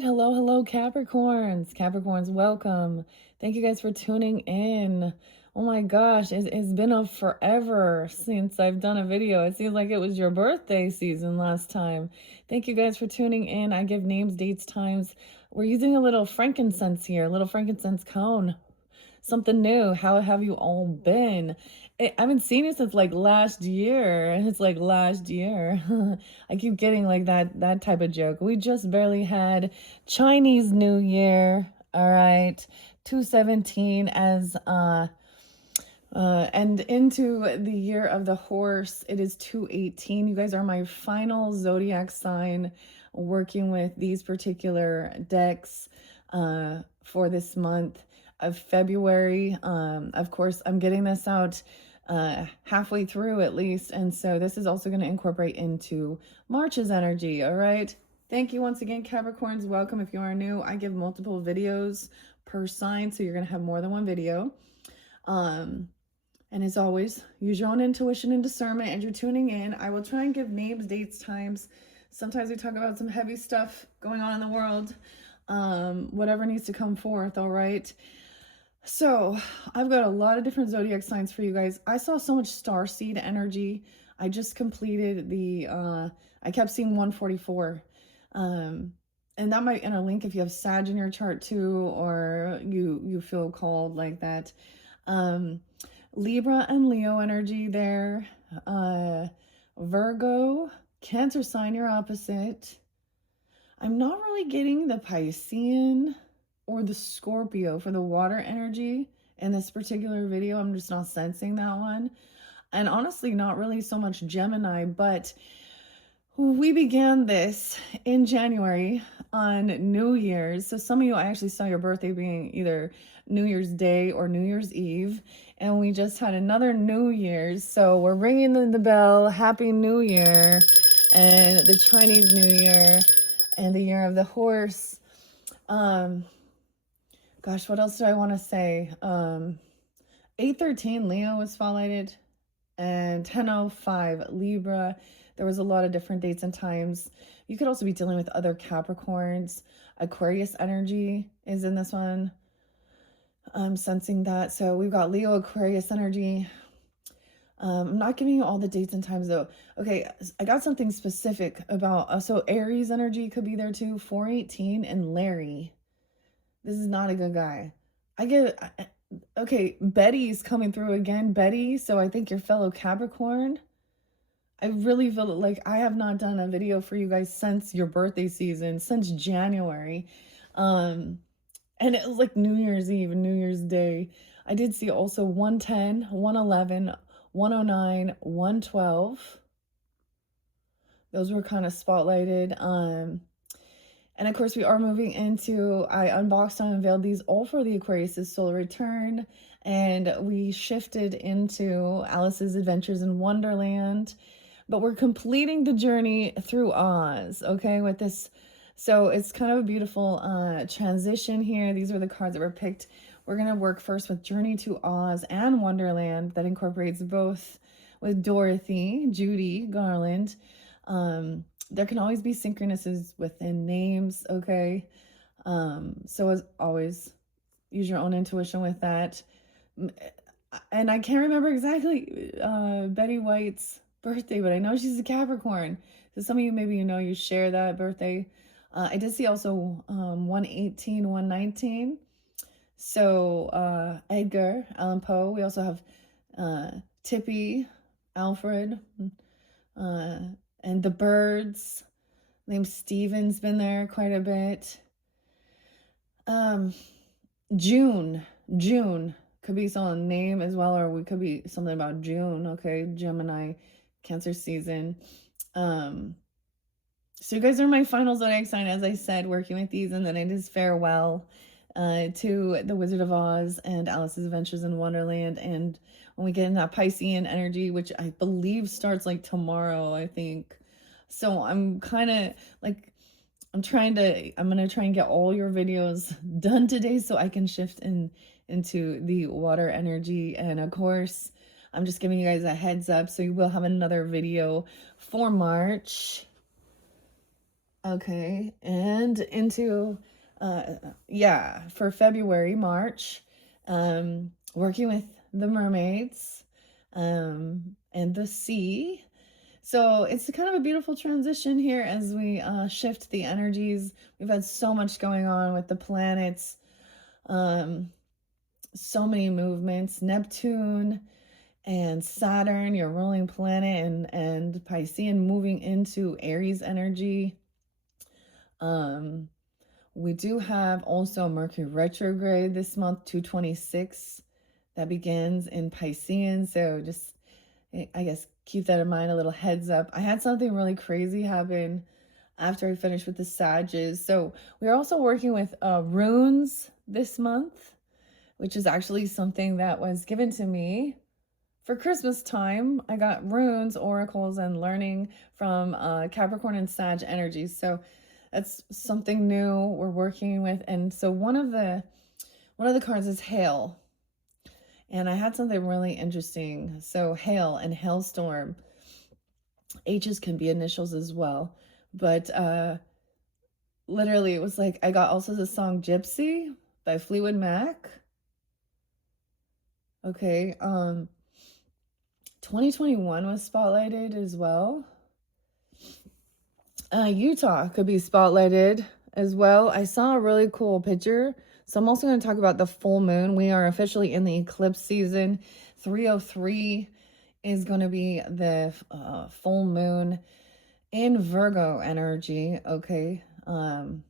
right. Hello, hello, Capricorns. Capricorns, welcome. Thank you guys for tuning in. Oh my gosh, it's been a forever since I've done a video. It seems like it was your birthday season last time. Thank you guys for tuning in. I give names, dates, times. We're using a little frankincense here, a little frankincense cone. Something new. How have you all been? I haven't seen you since like last year. It's like last year. I keep getting like that type of joke. We just barely had Chinese New Year. All right. 217 as and into the year of the horse, it is 218. You guys are my final zodiac sign working with these particular decks for this month of February. Of course, I'm getting this out halfway through at least, and so this is also going to incorporate into March's energy. All right. Thank you once again, Capricorns. Welcome. If you are new, I give multiple videos per sign, so you're going to have more than one video. And as always, use your own intuition and discernment as you're tuning in. I will try and give names, dates, times. Sometimes we talk about some heavy stuff going on in the world. Whatever needs to come forth, all right? So I've got a lot of different zodiac signs for you guys. I saw so much starseed energy. I just completed the, I kept seeing 144. And that might interlink if you have Sag in your chart too, or you feel called like that. Libra and Leo energy there. Virgo, Cancer sign, your opposite. I'm not really getting the Piscean or the Scorpio for the water energy in this particular video. I'm just not sensing that one. And honestly, not really so much Gemini, but we began this in January on New Year's. So some of you, I actually saw your birthday being either New Year's Day or New Year's Eve. And we just had another New Year's. So we're ringing the bell. Happy New Year. And the Chinese New Year. And the year of the horse. Gosh, what else do I want to say? 813 Leo was spotlighted. And 1005 Libra. There was a lot of different dates and times. You could also be dealing with other Capricorns. Aquarius energy is in this one. I'm sensing that. So we've got Leo, Aquarius energy. I'm not giving you all the dates and times though. Okay, I got something specific about, so Aries energy could be there too. 418 and Larry. This is not a good guy. Okay, Betty's coming through again. Betty, so I think your fellow Capricorn. I really feel like I have not done a video for you guys since your birthday season, since January. And it was like New Year's Eve and New Year's Day. I did see also 110, 111, 109, 112. Those were kind of spotlighted. And of course, we are moving into, I unboxed and unveiled these all for the Aquarius' solar return. And we shifted into Alice's Adventures in Wonderland. But we're completing the journey through Oz, okay, with this. So it's kind of a beautiful transition here. These are the cards that were picked. We're going to work first with Journey to Oz and Wonderland. That incorporates both with Dorothy, Judy Garland. There can always be synchronicities within names, okay? So as always, use your own intuition with that. And I can't remember exactly Betty White's birthday, but I know she's a Capricorn. So some of you, maybe you share that birthday. I did see also 118, 119. So Edgar Allan Poe. We also have Tippy, Alfred, and the birds. Name Steven's been there quite a bit. June could be some name as well, or we could be something about June. Okay, Gemini, Cancer season. So you guys are my final zodiac sign, as I said, working with these, and then it is farewell to the Wizard of Oz and Alice's Adventures in Wonderland. And when we get in that Piscean energy, which I believe starts like tomorrow, I think. So I'm kind of like, I'm going to try and get all your videos done today so I can shift into the water energy. And of course, I'm just giving you guys a heads up. So you will have another video for March. Okay, and into yeah, for February, March, working with the mermaids, and the sea. So it's kind of a beautiful transition here as we shift the energies. We've had so much going on with the planets, um, so many movements. Neptune and Saturn, your ruling planet, and Piscean moving into Aries energy. Um, we do have also Mercury retrograde this month, 226, that begins in Piscean. So just, I guess, keep that in mind, a little heads up. I had something really crazy happen after I finished with the Sages. So we're also working with runes this month, which is actually something that was given to me for Christmas time. I got runes, oracles, and learning from Capricorn and Sag energies. So that's something new we're working with. And so one of the cards is hail. And I had something really interesting. So hail and hailstorm. H's can be initials as well. But literally it was like I got also the song Gypsy by Fleetwood Mac. Okay. 2021 was spotlighted as well. Utah could be spotlighted as well. I saw a really cool picture. So I'm also going to talk about the full moon. We are officially in the eclipse season. 303 is going to be the full moon in Virgo energy. Okay. And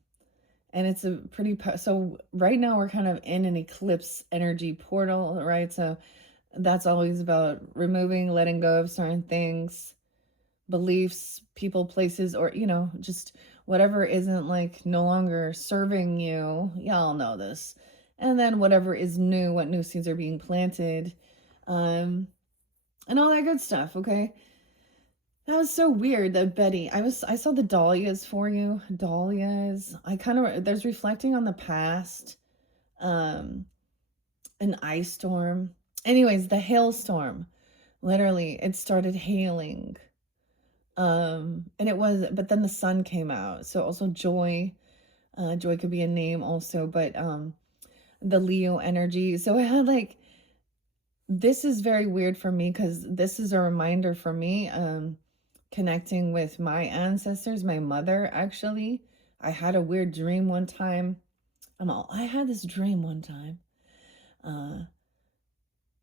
it's a pretty, so right now we're kind of in an eclipse energy portal, right? So that's always about removing, letting go of certain things, beliefs, people, places, or, just whatever isn't like no longer serving you. Y'all know this. And then whatever is new, what new seeds are being planted, and all that good stuff. Okay. That was so weird that Betty, I saw the dahlias for you. Dahlias. I kind of, there's reflecting on the past, um, an ice storm. Anyways, the hailstorm. Literally, it started hailing. And it was, but then the sun came out. So also joy. Joy could be a name also, but the Leo energy. So I had like, this is very weird for me because this is a reminder for me, connecting with my ancestors, my mother actually. I had a weird dream one time. I had this dream one time. Uh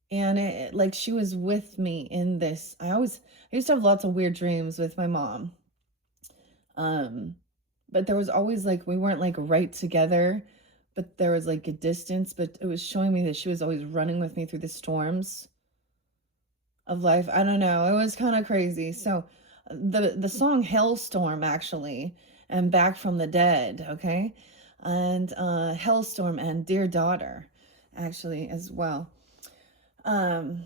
and it like she was with me in this. I used to have lots of weird dreams with my mom. Um but there was always like we weren't like right together, but there was like a distance, but it was showing me that she was always running with me through the storms of life. I don't know. It was kind of crazy. So the song Hellstorm actually, and Back from the Dead, okay? And Hellstorm and Dear Daughter actually as well. Um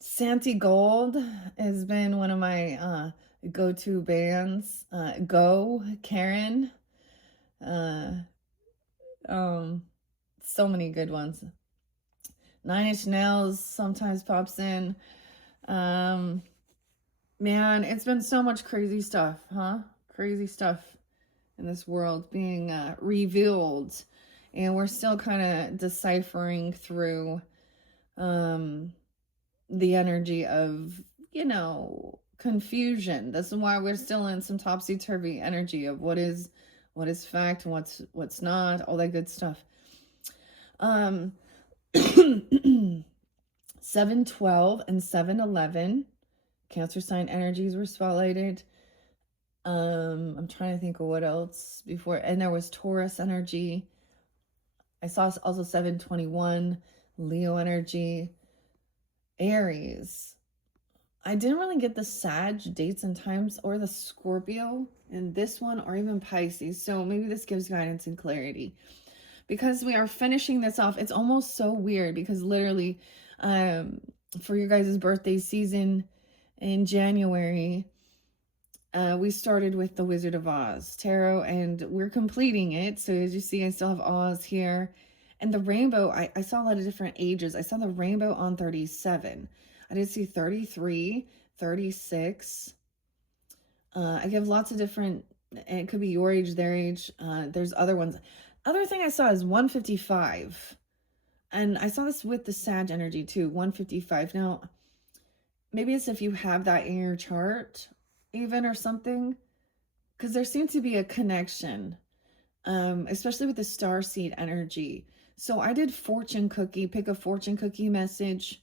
Santi Gold has been one of my go-to bands. Go Karen. Uh um so many good ones. Nine Inch Nails sometimes pops in. Um Man, it's been so much crazy stuff, huh? Crazy stuff in this world being revealed, and we're still kind of deciphering through um the energy of, confusion. That's why we're still in some topsy-turvy energy of what is fact and what's not, all that good stuff. um 712 and 711 Cancer sign energies were spotlighted. I'm trying to think of what else before. And there was Taurus energy. I saw also 721, Leo energy, Aries. I didn't really get the Sag dates and times or the Scorpio in this one or even Pisces. So maybe this gives guidance and clarity. Because we are finishing this off, it's almost so weird because literally for your guys' birthday season in January, we started with the Wizard of Oz tarot, and we're completing it. So as you see, I still have Oz here. And the rainbow, I saw a lot of different ages. I saw the rainbow on 37. I did see 33, 36. I give lots of different and it could be your age, their age. There's other ones. Other thing I saw is 155. And I saw this with the Sag energy too, 155. Now, maybe it's if you have that in your chart, even, or something, because there seems to be a connection, especially with the star seed energy. So I did fortune cookie, pick a fortune cookie message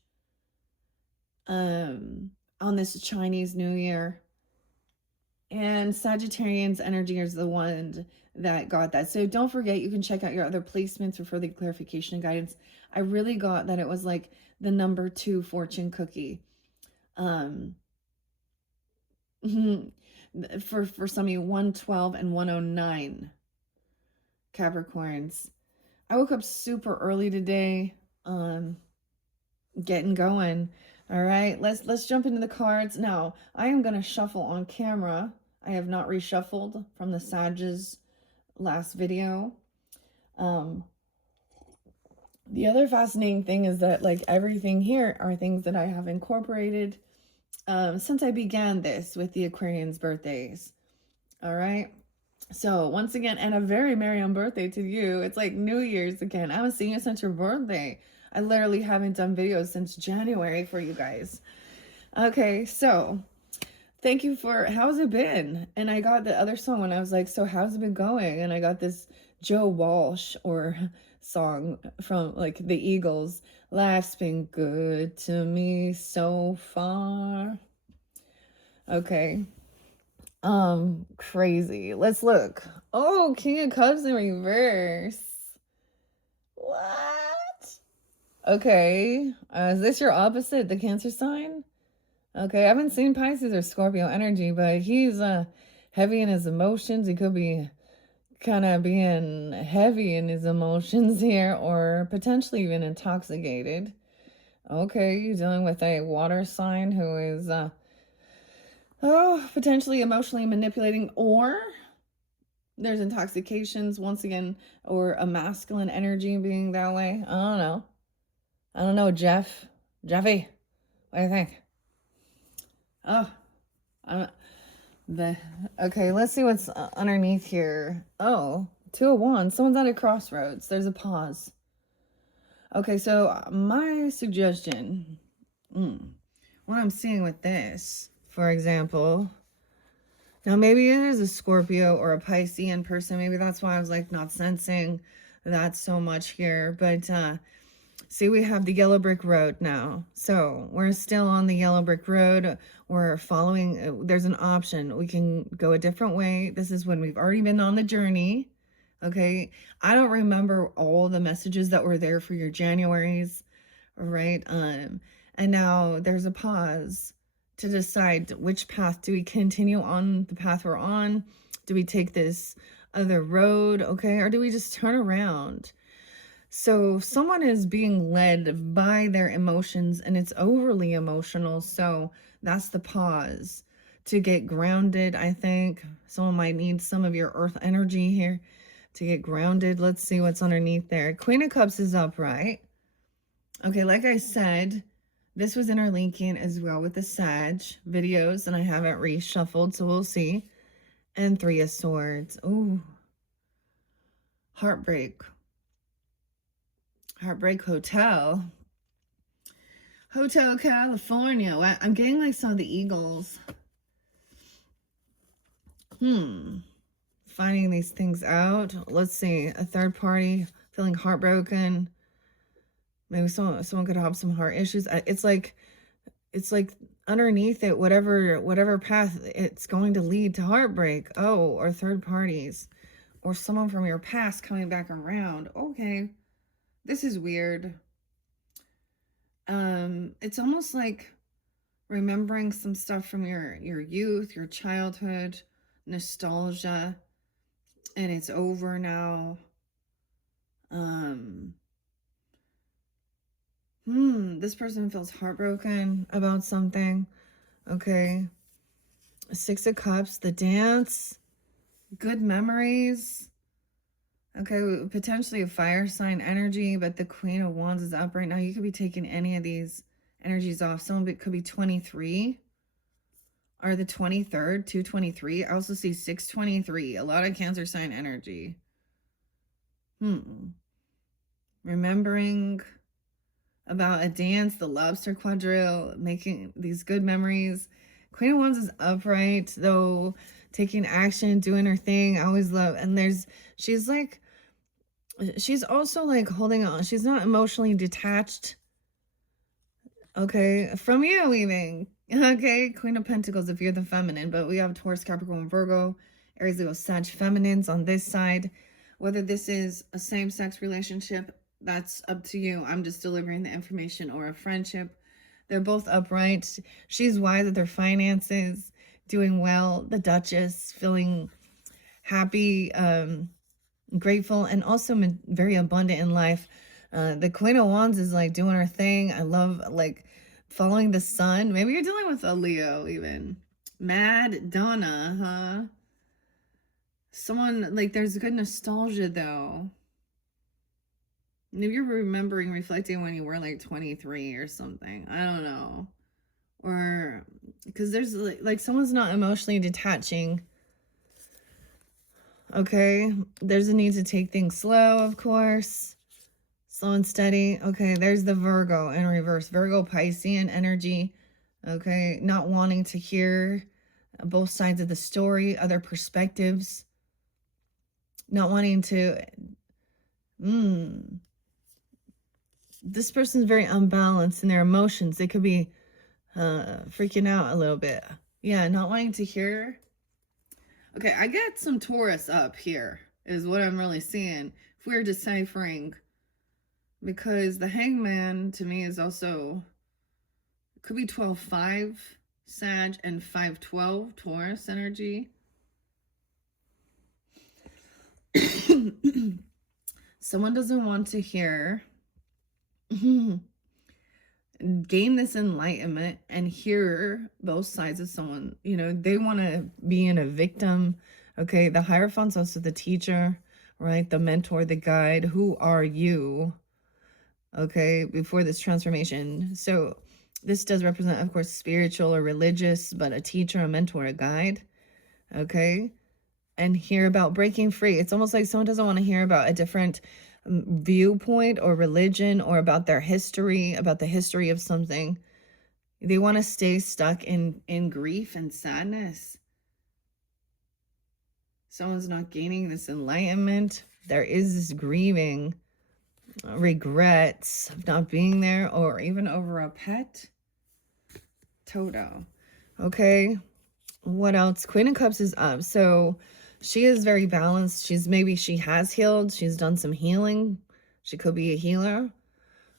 on this Chinese New Year. And Sagittarian's energy is the one that got that. So don't forget, you can check out your other placements for further clarification and guidance. I really got that it was like the number 2 fortune cookie. For some of you, 112 and 109 Capricorns. I woke up super early today, getting going. All right, let's jump into the cards. Now, I am going to shuffle on camera. I have not reshuffled from the Sages last video. The other fascinating thing is that, like, everything here are things that I have incorporated since I began this with the Aquarians' birthdays. All right. So once again, and a very merry on birthday to you. It's like New Year's again. I haven't seen you since your birthday. I literally haven't done videos since January for you guys. Okay, so thank you for, how's it been? And I got the other song when I was like, so how's it been going? And I got this Joe Walsh or song from like the Eagles. Life's been good to me so far. Okay. Crazy. Let's look. Oh, King of Cups in reverse. What? Okay. Is this your opposite, the Cancer sign? Okay, I haven't seen Pisces or Scorpio energy, but he's heavy in his emotions. He could be kind of being heavy in his emotions here, or potentially even intoxicated. Okay, you're dealing with a water sign who is potentially emotionally manipulating, or there's intoxications once again, or a masculine energy being that way. I don't know, Jeffy, what do you think? Okay, let's see what's underneath here. Oh, 2 of Wands. Someone's at a crossroads. There's a pause. Okay, so my suggestion, what I'm seeing with this, for example, now maybe it is a Scorpio or a Piscean person. Maybe that's why I was like not sensing that so much here. But see, we have the yellow brick road now. So we're still on the yellow brick road. We're following, there's an option. We can go a different way. This is when we've already been on the journey. Okay. I don't remember all the messages that were there for your Januaries. Right. And now there's a pause to decide which path. Do we continue on the path we're on? Do we take this other road? Okay. Or do we just turn around? So someone is being led by their emotions, and it's overly emotional. So that's the pause to get grounded. I think someone might need some of your earth energy here to get grounded. Let's see what's underneath there. Queen of Cups is upright. Okay, like I said, this was interlinking as well with the Sag videos, and I haven't reshuffled, so we'll see. And 3 of Swords. Ooh. Heartbreak. Heartbreak Hotel. Hotel California. Wow, I'm getting like some of the Eagles. Finding these things out. Let's see. A third party feeling heartbroken. Maybe someone could have some heart issues. It's like underneath it, whatever path, it's going to lead to heartbreak. Oh, or third parties, or someone from your past coming back around. Okay, this is weird. It's almost like remembering some stuff from your youth, your childhood, nostalgia, and it's over now. This person feels heartbroken about something. Okay. 6 of Cups, the dance, good memories. Okay, potentially a fire sign energy, but the Queen of Wands is up right now. You could be taking any of these energies off. Someone could be 23 are the 23rd, 223. I also see 623. A lot of Cancer sign energy. Remembering about a dance, the lobster quadrille, making these good memories. Queen of Wands is upright, though, taking action, doing her thing. I always love, and she's also like holding on. She's not emotionally detached, okay, from you even. Okay, Queen of Pentacles if you're the feminine, but we have Taurus, Capricorn, Virgo, Aries, Leo, Sag, feminines on this side. Whether this is a same-sex relationship, that's up to you. I'm just delivering the information, or a friendship. They're both upright. She's wise with her finances, doing well. The Duchess, feeling happy, grateful, and also very abundant in life. The Queen of Wands is like doing her thing. I love like following the sun. Maybe you're dealing with a Leo even. Mad Donna, huh? Someone like, there's good nostalgia though. Maybe you're remembering, reflecting when you were like 23 or something. I don't know. Or because there's like someone's not emotionally detaching. Okay, there's a need to take things slow, of course. Slow and steady. Okay, there's the Virgo in reverse. Virgo, Piscean energy. Okay, not wanting to hear both sides of the story, other perspectives. Not wanting to... This person's very unbalanced in their emotions. They could be freaking out a little bit. Yeah, not wanting to hear. Okay, I get some Taurus up here is what I'm really seeing. If we're deciphering, because the Hangman to me is also, could be 12-5 Sag and 5-12 Taurus energy. Someone doesn't want to hear, gain this enlightenment and hear both sides of someone. You know, they want to be in a victim. Okay, the Hierophant's also the teacher, right? The mentor, the guide. Who are you? Okay, before this transformation. So this does represent, of course, spiritual or religious, but a teacher, a mentor, a guide. Okay, and hear about breaking free. It's almost like someone doesn't want to hear about a different viewpoint or religion, or about their history, about the history of something. They want to stay stuck in grief and sadness. Someone's not gaining this enlightenment. There is this grieving, regrets of not being there, or even over a pet. Toto. Okay, what else? Queen of Cups is up. So she is very balanced. She has healed. She's done some healing. She could be a healer.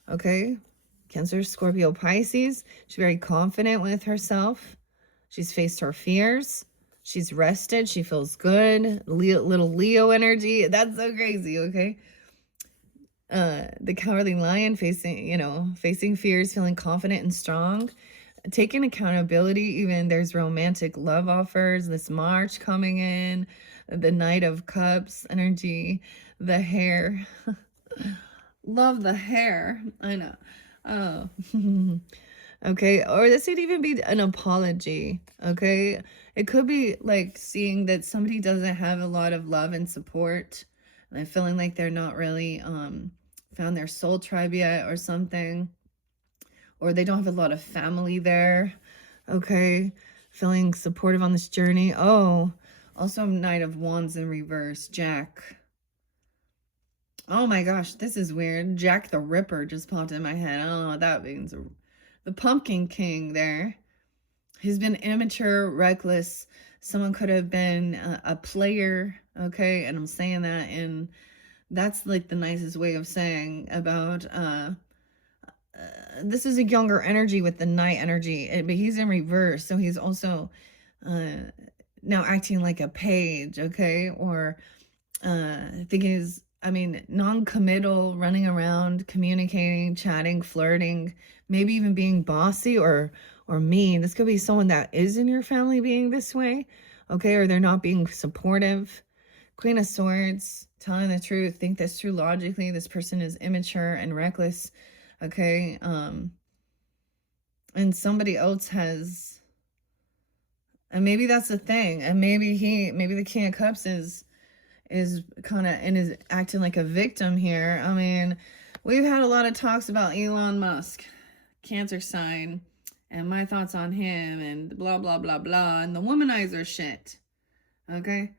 Okay, Cancer, Scorpio, Pisces. She's very confident with herself. She's faced her fears. She's rested. She feels good. Little Leo energy. That's so crazy. Okay, the Cowardly Lion, facing fears, feeling confident and strong, taking accountability. Even there's romantic love offers this March coming in. The Knight of Cups energy, the hair. Love the hair. I know. Oh. Okay, or this could even be an apology. Okay, it could be like seeing that somebody doesn't have a lot of love and support, and feeling like they're not really found their soul tribe yet or something, or they don't have a lot of family there. Okay, feeling supportive on this journey. Oh, also Knight of Wands in reverse, Jack. Oh my gosh, this is weird. Jack the Ripper just popped in my head. I don't know what that means. The Pumpkin King there. He's been immature, reckless. Someone could have been a player, okay? And I'm saying that, and that's like the nicest way of saying about, this is a younger energy with the Knight energy, but he's in reverse. So he's also now acting like a page, okay? Or non-committal, running around, communicating, chatting, flirting, maybe even being bossy or mean. This could be someone that is in your family being this way, okay? Or they're not being supportive. Queen of Swords, telling the truth, think this through logically. This person is immature and reckless, okay? And somebody else has And maybe that's the thing. And maybe the King of Cups is kind of, and is acting like a victim here. I mean, we've had a lot of talks about Elon Musk, Cancer sign, and my thoughts on him, and blah, blah, blah, blah, and the womanizer shit. Okay?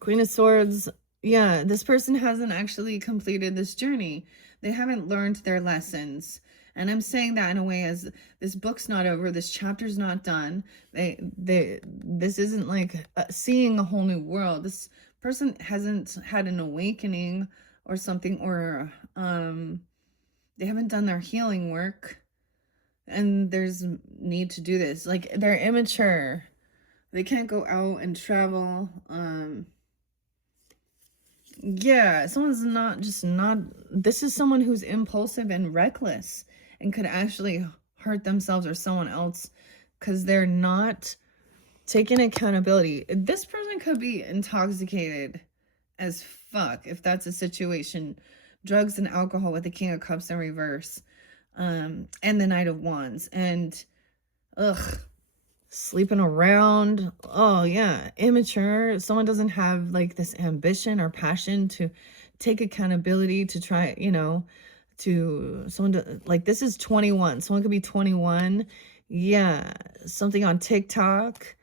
Queen of Swords. Yeah, this person hasn't actually completed this journey. They haven't learned their lessons. And I'm saying that in a way as this book's not over, this chapter's not done. This isn't like seeing a whole new world. This person hasn't had an awakening or something, or they haven't done their healing work. And there's need to do this. Like, they're immature. They can't go out and travel. Yeah, someone's this is someone who's impulsive and reckless and could actually hurt themselves or someone else because they're not taking accountability. This person could be intoxicated as fuck if that's a situation. Drugs and alcohol with the King of Cups in reverse, and the Knight of Wands, and sleeping around. Oh yeah, immature. Someone doesn't have like this ambition or passion to take accountability, to try, like, this is 21. Someone could be 21. Yeah, something on TikTok.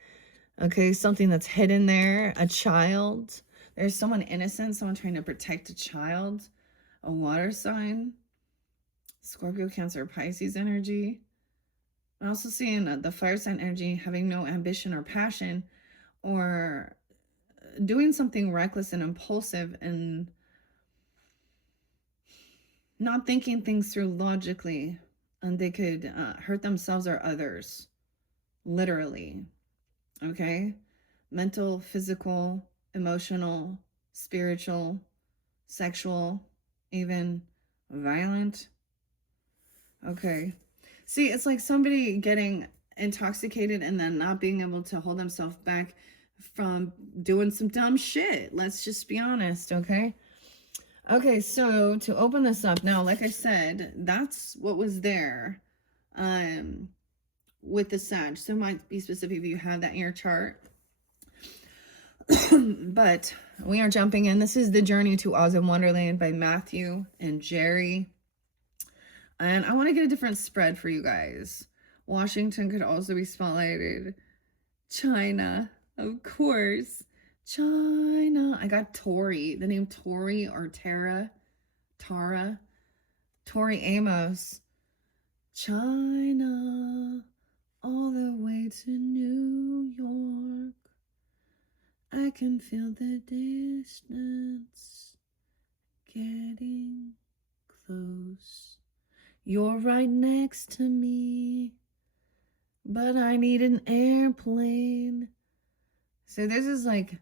Okay, something that's hidden there. A child. There's someone innocent, someone trying to protect a child. A water sign. Scorpio, Cancer, Pisces energy. I'm also seeing the fire sign energy having no ambition or passion, or doing something reckless and impulsive and not thinking things through logically, and they could hurt themselves or others, literally. Okay? Mental, physical, emotional, spiritual, sexual, even violent. Okay. See, it's like somebody getting intoxicated and then not being able to hold themselves back from doing some dumb shit. Let's just be honest, okay? Okay, so to open this up now, like I said, that's what was there with the Sag. So it might be specific if you have that in your chart. But we are jumping in. This is The Journey to Oz and Wonderland by Matthew and Jerry. And I want to get a different spread for you guys. Washington could also be spotlighted. China, of course. China. I got Tori. The name Tori or Tara. Tori Amos. China. All the way to New York. I can feel the distance getting close. You're right next to me, but I need an airplane. So this is like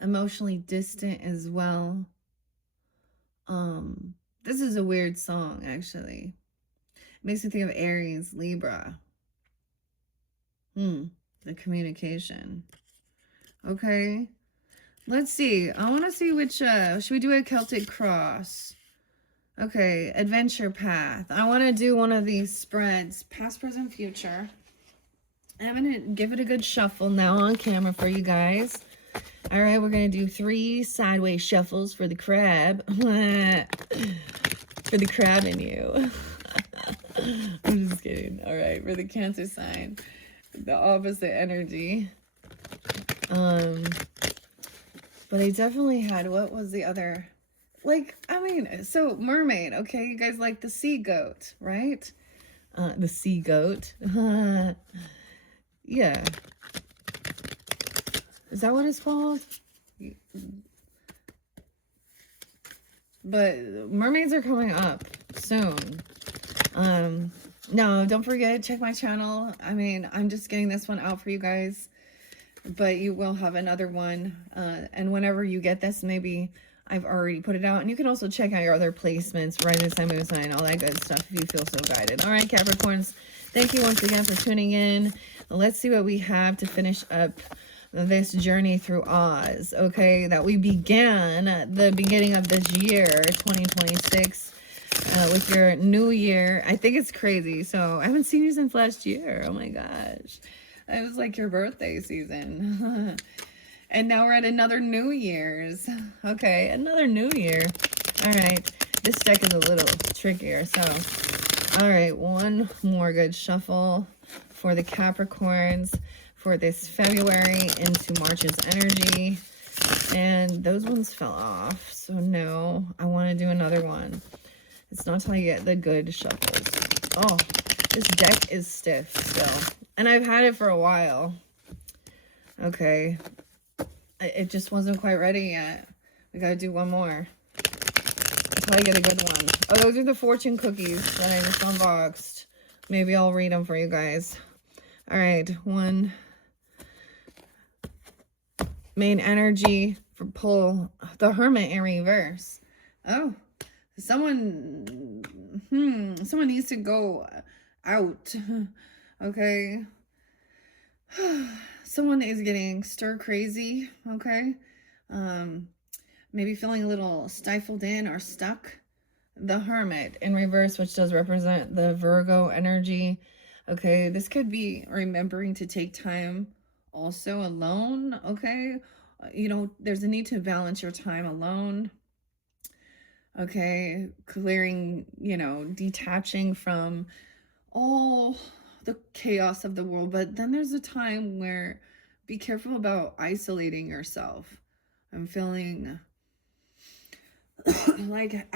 emotionally distant as well. This is a weird song, actually. It makes me think of Aries, Libra. The communication. Okay. Let's see. I want to see which, should we do a Celtic cross? Okay, adventure path. I want to do one of these spreads, past, present, future. I'm going to give it a good shuffle now on camera for you guys. All right, we're going to do 3 sideways shuffles for the crab. For the crab in you. I'm just kidding. All right, for the Cancer sign, the opposite energy. But I definitely had, what was the other? Like, I mean, so mermaid, okay? You guys like the sea goat, right? The sea goat. Yeah. Is that what it's called? But mermaids are coming up soon. No, don't forget, check my channel. I mean, I'm just getting this one out for you guys. But you will have another one. And whenever you get this, maybe I've already put it out. And you can also check out your other placements, rising sign, moon sign, all that good stuff if you feel so guided. All right, Capricorns, thank you once again for tuning in. Let's see what we have to finish up this journey through Oz, okay, that we began at the beginning of this year, 2026. with your new year. I think it's crazy. So I haven't seen you since last year. Oh my gosh. It was like your birthday season. And now we're at another New Year's. Okay, another New Year. All right. This deck is a little trickier. So, all right, one more good shuffle for the Capricorns for this February into March's energy. And those ones fell off. So no, I want to do another one. It's not until I get the good shuffles. Oh, this deck is stiff still. And I've had it for a while. Okay. It just wasn't quite ready yet. We gotta do one more. I'll probably get a good one. Oh, those are the fortune cookies that I just unboxed. Maybe I'll read them for you guys. All right, one. Main energy for pull. The Hermit in reverse. Oh, someone needs to go out. Okay. Someone is getting stir crazy, okay? Maybe feeling a little stifled in or stuck. The Hermit in reverse, which does represent the Virgo energy. Okay, this could be remembering to take time also alone, okay? You know, there's a need to balance your time alone. Okay, clearing, you know, detaching from all the chaos of the world. But then there's a time where be careful about isolating yourself. I'm feeling like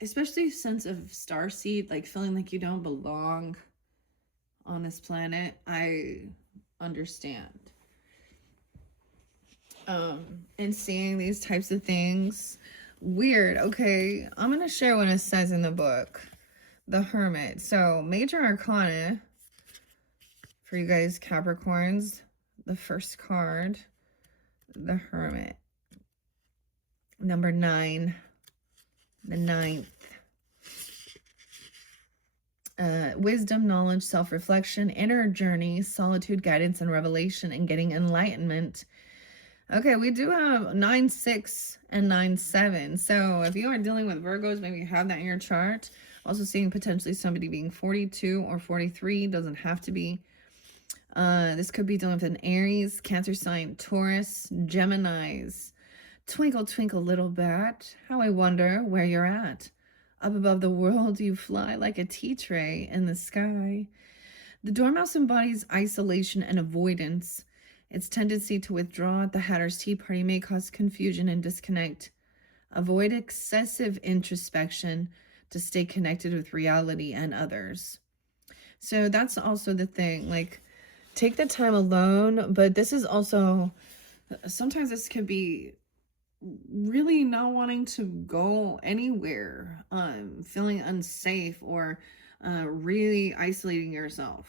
especially sense of starseed, like feeling like you don't belong on this planet. I understand. And seeing these types of things, weird. Okay, I'm gonna share what it says in the book, the Hermit. So major arcana for you guys Capricorns, the first card, the Hermit, number 9, the 9th. Wisdom, knowledge, self-reflection, inner journey, solitude, guidance, and revelation, and getting enlightenment. Okay, we do have 9, 6, and 9, 7. So if you are dealing with Virgos, maybe you have that in your chart. Also seeing potentially somebody being 42 or 43. Doesn't have to be. This could be dealing with an Aries, Cancer sign, Taurus, Geminis. Twinkle, twinkle, little bat, how I wonder where you're at. Up above the world you fly like a tea tray in the sky. The Dormouse embodies isolation and avoidance. Its tendency to withdraw at the Hatter's Tea Party may cause confusion and disconnect. Avoid excessive introspection to stay connected with reality and others. So that's also the thing, like take the time alone, but this is also, sometimes this could be really not wanting to go anywhere, feeling unsafe, or really isolating yourself.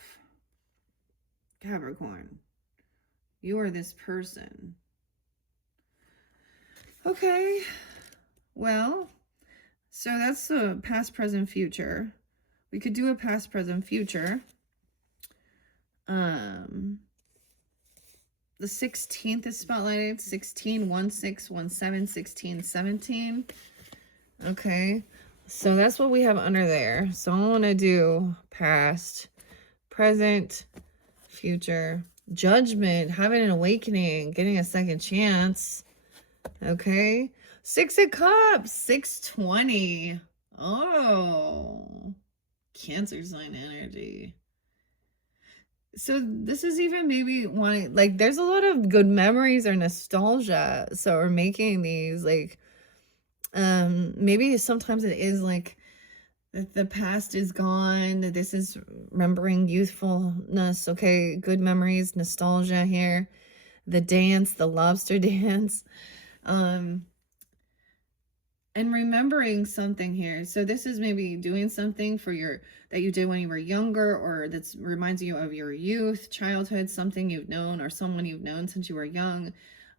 Capricorn, you are this person. Okay, well, so that's the past, present, future. We could do a past, present, future. The 16th is spotlighted. 16, 1, 6, 1, 7, 16, 17. Okay, so that's what we have under there. So I want to do past, present, future, judgment, having an awakening, getting a second chance. Okay, 6 of Cups, 620. Oh, Cancer sign energy. So this is even maybe wanting, like, there's a lot of good memories or nostalgia. So we're making these, like, maybe sometimes it is like the past is gone. This is remembering youthfulness. Okay, good memories, nostalgia here. The dance, the lobster dance. And remembering something here. So this is maybe doing something for that you did when you were younger, or that reminds you of your youth, childhood, something you've known, or someone you've known since you were young.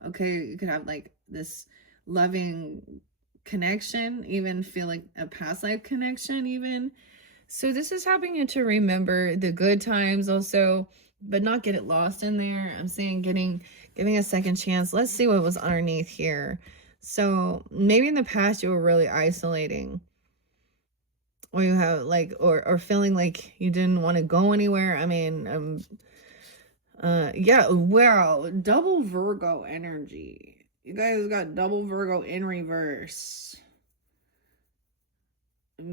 Okay, you could have like this loving connection, even feel like a past life connection even. So this is helping you to remember the good times also, but not get it lost in there. I'm saying giving a second chance. Let's see what was underneath here. So maybe in the past you were really isolating. or you have like, or feeling like you didn't want to go anywhere. I mean, yeah, wow, double Virgo energy. You guys got double Virgo in reverse.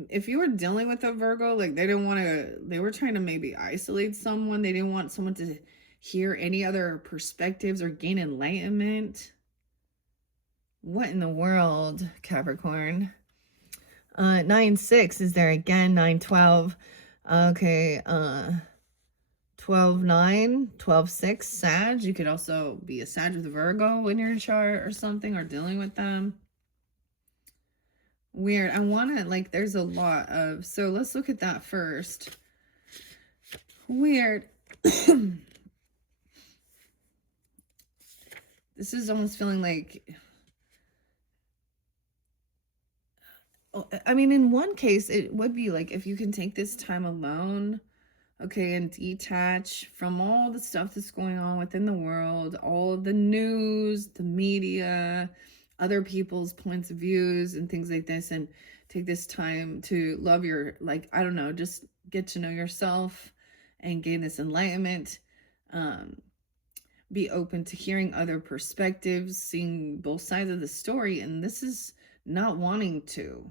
If you were dealing with a Virgo, like they were trying to maybe isolate someone. They didn't want someone to hear any other perspectives or gain enlightenment. What in the world, Capricorn? 9-6 is there again, 9-12. Okay, 12-9, 12-6, Sag. You could also be a Sag with a Virgo in your chart or something, or dealing with them. Weird. I want to, like, there's a lot of, so let's look at that first. Weird. This is almost feeling like, I mean, in one case, it would be like if you can take this time alone, okay, and detach from all the stuff that's going on within the world, all of the news, the media, other people's points of views and things like this, and take this time to love your, like, I don't know, just get to know yourself and gain this enlightenment. Be open to hearing other perspectives, seeing both sides of the story, and this is not wanting to.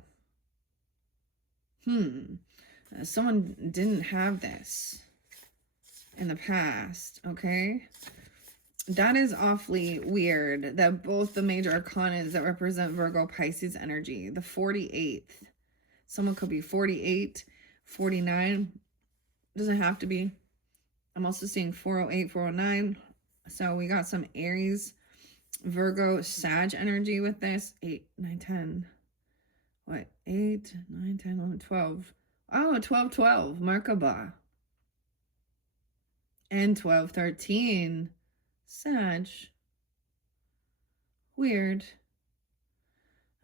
Someone didn't have this in the past, okay? That is awfully weird that both the major arcanas that represent Virgo Pisces energy, the 48th, someone could be 48, 49, doesn't have to be. I'm also seeing 408, 409. So we got some Aries, Virgo, Sag energy with this. 8, 9, 10. What? 8, 9, 10, 11, 12. Oh, 12, 12. Merkaba. And 12, 13. Sag. Weird.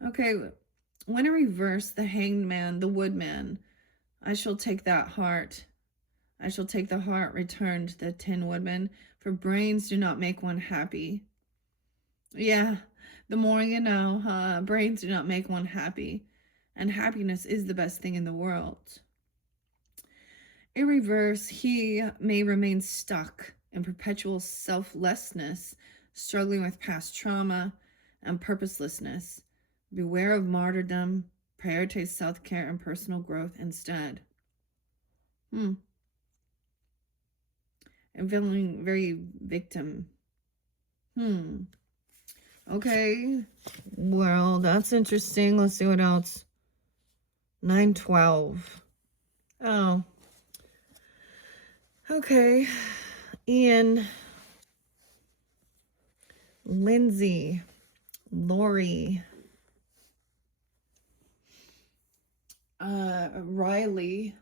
Okay. When in reverse, the Hanged Man, the Woodman. I shall take that heart. I shall take the heart, returned the Tin Woodman, for brains do not make one happy. Yeah, the more you know, huh? Brains do not make one happy, and happiness is the best thing in the world. In reverse, he may remain stuck in perpetual selflessness, struggling with past trauma and purposelessness. Beware of martyrdom. Prioritize self-care and personal growth instead. I'm feeling very victim. Okay. Well, that's interesting. Let's see what else. 9-12. Oh. Okay. Ian. Lindsay. Lori. Riley.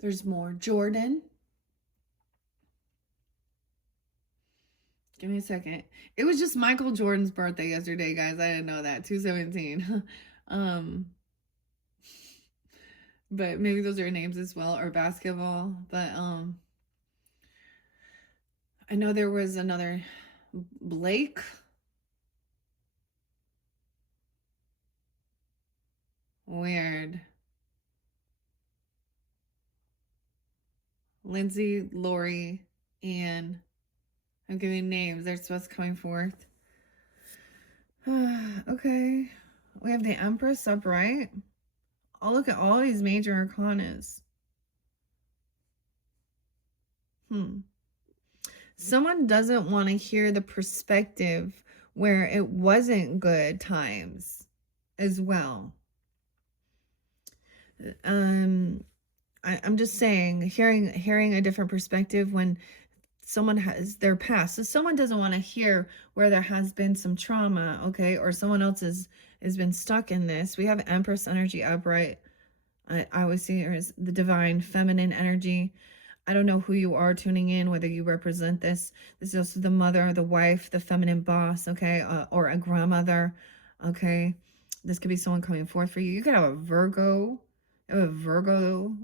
There's more. Jordan. Give me a second. It was just Michael Jordan's birthday yesterday, guys. I didn't know that. 217. But maybe those are names as well, or basketball. But I know there was another Blake. Weird. Lindsay, Lori, Ian. I'm giving names. They're supposed coming forth. Okay. We have the Empress upright. I'll look at all these major arcanas. Someone doesn't want to hear the perspective where it wasn't good times as well. I'm just saying, hearing a different perspective when someone has their past. So someone doesn't want to hear where there has been some trauma, okay, or someone else has been stuck in this. We have Empress energy upright. I always see her as the divine feminine energy. I don't know who you are tuning in, whether you represent this. This is also the mother, the wife, the feminine boss, okay, or a grandmother, okay. This could be someone coming forth for you. You could have a Virgo. A Virgo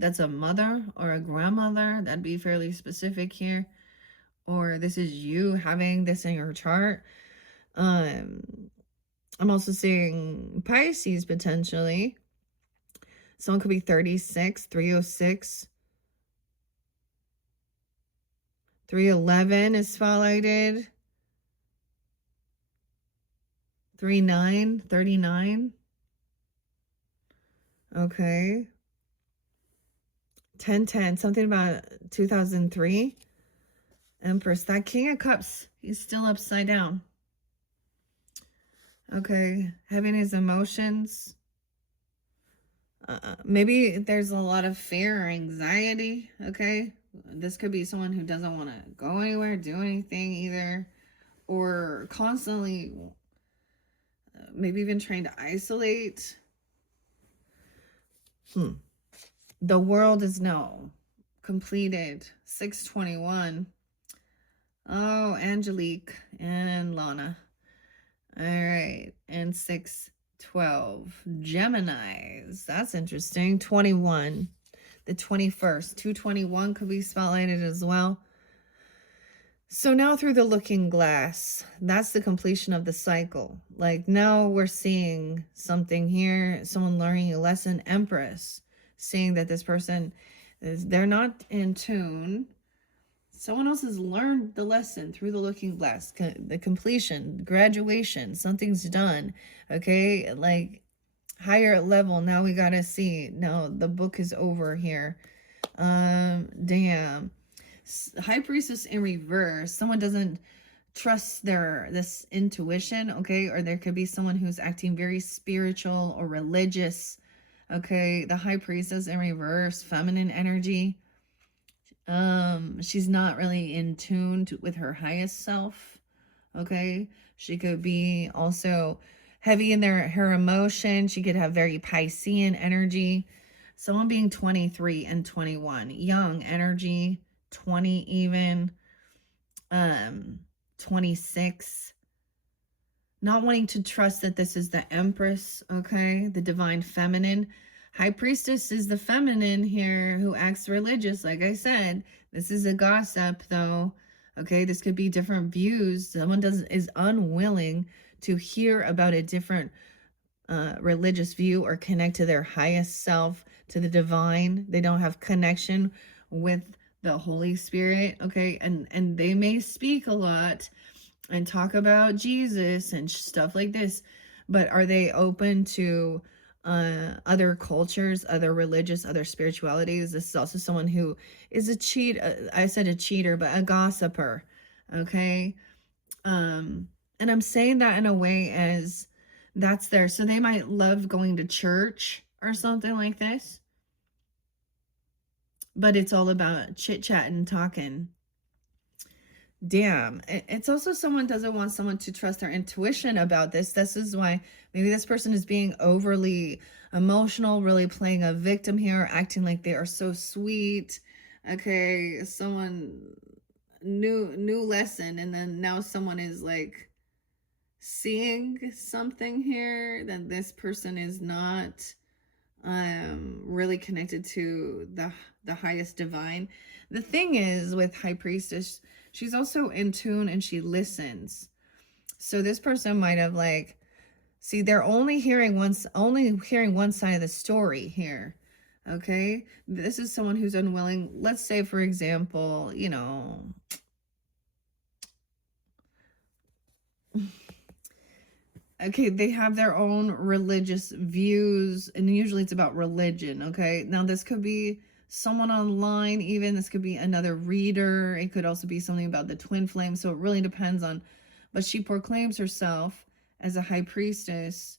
that's a mother or a grandmother. That'd be fairly specific here. or this is you having this in your chart. I'm also seeing Pisces potentially. Someone could be 36, 306. 311 is spotlighted. 39, 39. Okay. 1010, something about 2003. Empress, that King of Cups, he's still upside down. Okay, having his emotions. Maybe there's a lot of fear or anxiety. Okay, this could be someone who doesn't want to go anywhere, do anything either, or constantly, maybe even trying to isolate. The world is no. Completed. 621. Oh, Angelique and Lana. All right. And 612. Geminis. That's interesting. 21. The 21st. 221 could be spotlighted as well. So now through the looking glass, that's the completion of the cycle. Like now we're seeing something here. Someone learning a lesson. Empress. Seeing that this person they're not in tune. Someone else has learned the lesson through the looking glass, the completion, graduation, something's done. Okay, like higher level. Now we gotta see. Now the book is over here. Damn. High Priestess in reverse. Someone doesn't trust this intuition. Okay, or there could be someone who's acting very spiritual or religious. Okay, the High Priestess in reverse, feminine energy. She's not really in tune with her highest self. Okay, she could be also heavy in her emotion. She could have very Piscean energy. Someone being 23 and 21, young energy, 20 even, 26. Not wanting to trust that this is the Empress, okay? The divine feminine. High Priestess is the feminine here who acts religious, like I said. This is a gossip, though. Okay, this could be different views. Someone is unwilling to hear about a different religious view or connect to their highest self, to the divine. They don't have connection with the Holy Spirit, okay? And they may speak a lot and talk about Jesus and stuff like this, but are they open to other cultures, other religious, other spiritualities? This is also someone who is a cheat. I said a cheater, but a gossiper. Okay. And I'm saying that in a way as that's there. So they might love going to church or something like this, but it's all about chit chat and talking. Damn. It's also someone doesn't want someone to trust their intuition about this. This is why maybe this person is being overly emotional, really playing a victim here, acting like they are so sweet. Okay, someone new lesson, and then now someone is like seeing something here that this person is not really connected to the highest divine. The thing is with High Priestess, she's also in tune and she listens. So this person might have like, see, they're only hearing one side of the story here. Okay, this is someone who's unwilling. Let's say, for example, you know, okay, they have their own religious views, and usually it's about religion. Okay, now this could be someone online, even this could be another reader. It could also be something about the twin flame. So it really depends on, but she proclaims herself as a high priestess,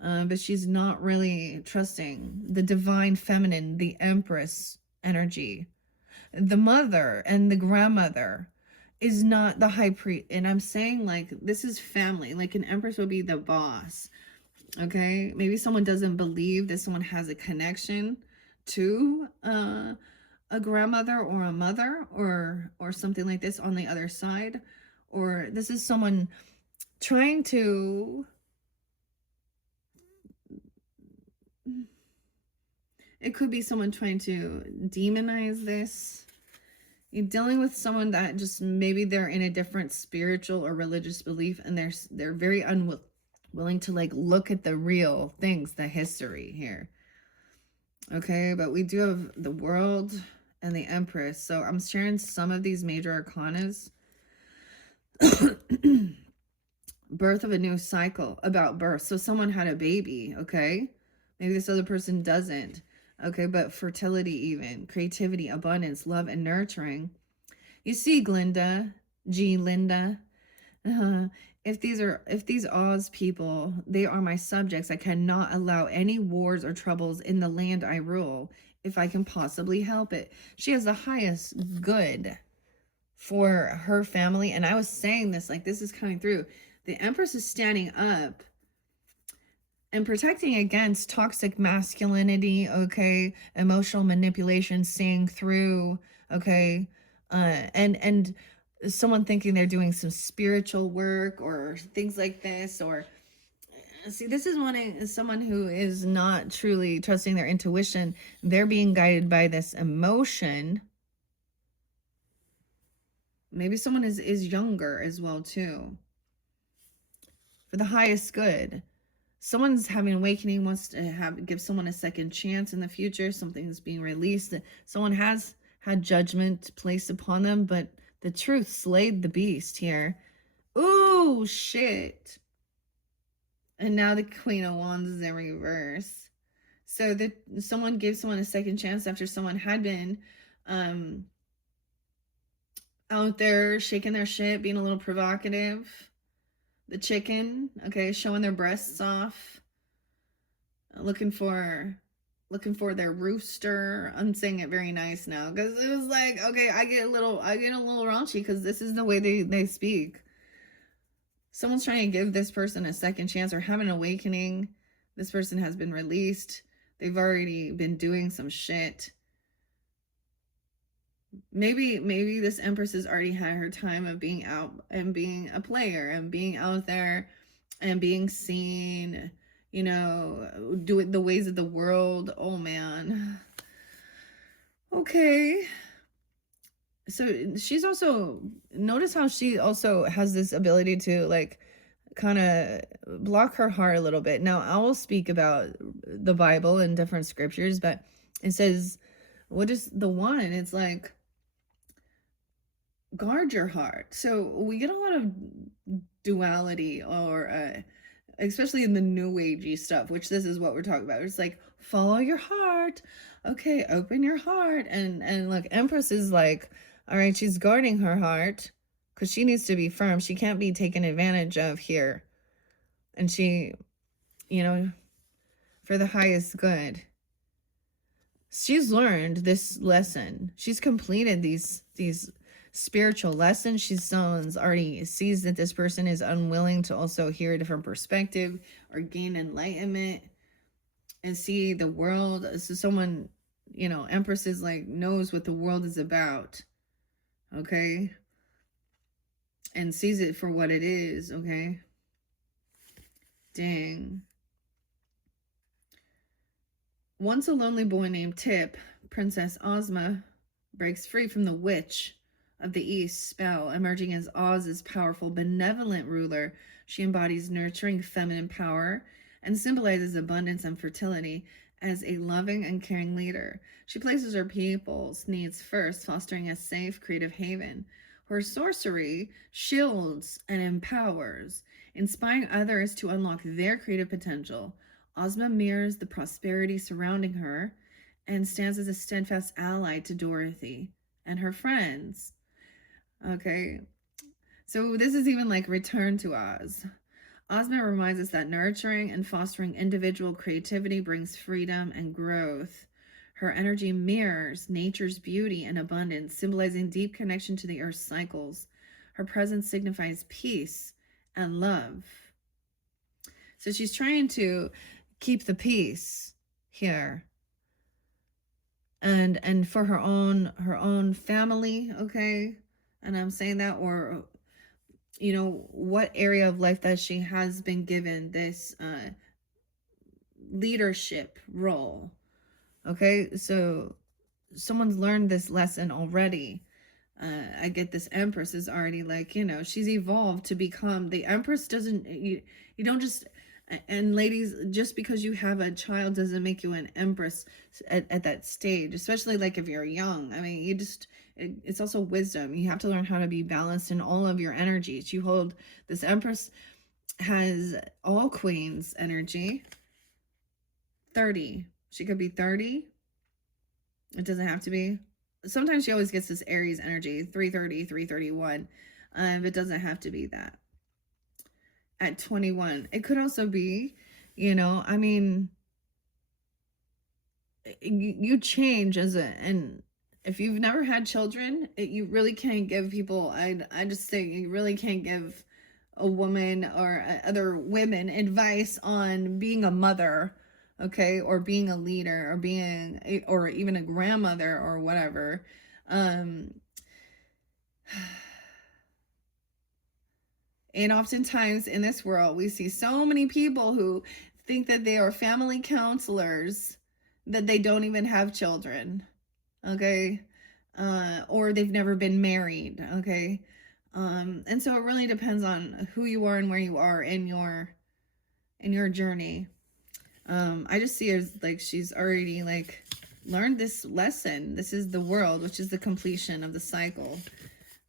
but she's not really trusting the divine feminine, the empress energy. The mother and the grandmother is not the high priest. And I'm saying like this is family. Like an empress would be the boss. Okay, maybe someone doesn't believe that someone has a connection to a grandmother or a mother or something like this on the other side, or this is someone trying to, it could be someone trying to demonize this You're dealing with someone that just maybe they're in a different spiritual or religious belief, and they're very unwilling to like look at the real things, the history here. Okay, but we do have the World and the Empress. So I'm sharing some of these major arcanas. Birth of a new cycle, about birth. So someone had a baby, okay? Maybe this other person doesn't. Okay, but fertility, even creativity, abundance, love, and nurturing. You see, Glinda, Linda. If these Oz people, they are my subjects. I cannot allow any wars or troubles in the land I rule, if I can possibly help it. She has the highest good for her family. And I was saying this, like, this is coming through. The Empress is standing up and protecting against toxic masculinity, okay, emotional manipulation, seeing through, okay, and someone thinking they're doing some spiritual work or things like this. Or see, this is someone who is not truly trusting their intuition. They're being guided by this emotion. Maybe someone is younger as well too, for the highest good. Someone's having an awakening, wants to give someone a second chance in the future. Something's being released. Someone has had judgment placed upon them, but the truth slayed the beast here. Ooh, shit. And now the Queen of Wands is in reverse. So someone gave someone a second chance after someone had been out there shaking their shit, being a little provocative. The chicken, okay, showing their breasts off, looking for their rooster. I'm saying it very nice now because it was like, okay, I get a little raunchy because this is the way they speak. Someone's trying to give this person a second chance or have an awakening. This person has been released. They've already been doing some shit. Maybe this Empress has already had her time of being out and being a player and being out there and being seen, you know, doing the ways of the world. Oh man. Okay. So she's also, notice how she also has this ability to like kind of block her heart a little bit. Now I will speak about the Bible and different scriptures, but it says, what is the one? It's like, guard your heart. So we get a lot of duality, or especially in the new agey stuff, which this is what we're talking about. It's like, follow your heart. Okay, open your heart. And like Empress is like, all right, she's guarding her heart because she needs to be firm. She can't be taken advantage of here. And she, you know, for the highest good. She's learned this lesson. She's completed these spiritual lessons. Someone's already sees that this person is unwilling to also hear a different perspective or gain enlightenment and see the world. So someone, you know, Empress is like, knows what the world is about, okay, and sees it for what it is, okay. Dang. Once a lonely boy named Tip, Princess Ozma breaks free from the witch of the East spell, emerging as Oz's powerful, benevolent ruler. She embodies nurturing feminine power and symbolizes abundance and fertility as a loving and caring leader. She places her people's needs first, fostering a safe, creative haven. Her sorcery shields and empowers, inspiring others to unlock their creative potential. Ozma mirrors the prosperity surrounding her and stands as a steadfast ally to Dorothy and her friends. Okay, so this is even like Return to Oz. Ozma reminds us that nurturing and fostering individual creativity brings freedom and growth. Her energy mirrors nature's beauty and abundance, symbolizing deep connection to the earth's cycles. Her presence signifies peace and love. So she's trying to keep the peace here. And for her own family, okay? And I'm saying that, or, you know, what area of life that she has been given this leadership role. Okay, so someone's learned this lesson already. I get this Empress is already like, you know, she's evolved to become the Empress. Doesn't you don't just, and ladies, just because you have a child doesn't make you an Empress at that stage, especially like if you're young. I mean, you just, it's also wisdom. You have to learn how to be balanced in all of your energies. You hold this Empress has all queens energy. 30. She could be 30. It doesn't have to be. Sometimes she always gets this Aries energy, 330, 331. It doesn't have to be that. At 21. It could also be, you know, I mean, you change as a, and if you've never had children, you really can't give people, I just think you really can't give a woman or other women advice on being a mother, okay, or being a leader, or being, or even a grandmother or whatever. And oftentimes in this world, we see so many people who think that they are family counselors, that they don't even have children, okay, or they've never been married, okay. And so it really depends on who you are and where you are in your journey. I just see her as like she's already like learned this lesson. This is the world, which is the completion of the cycle.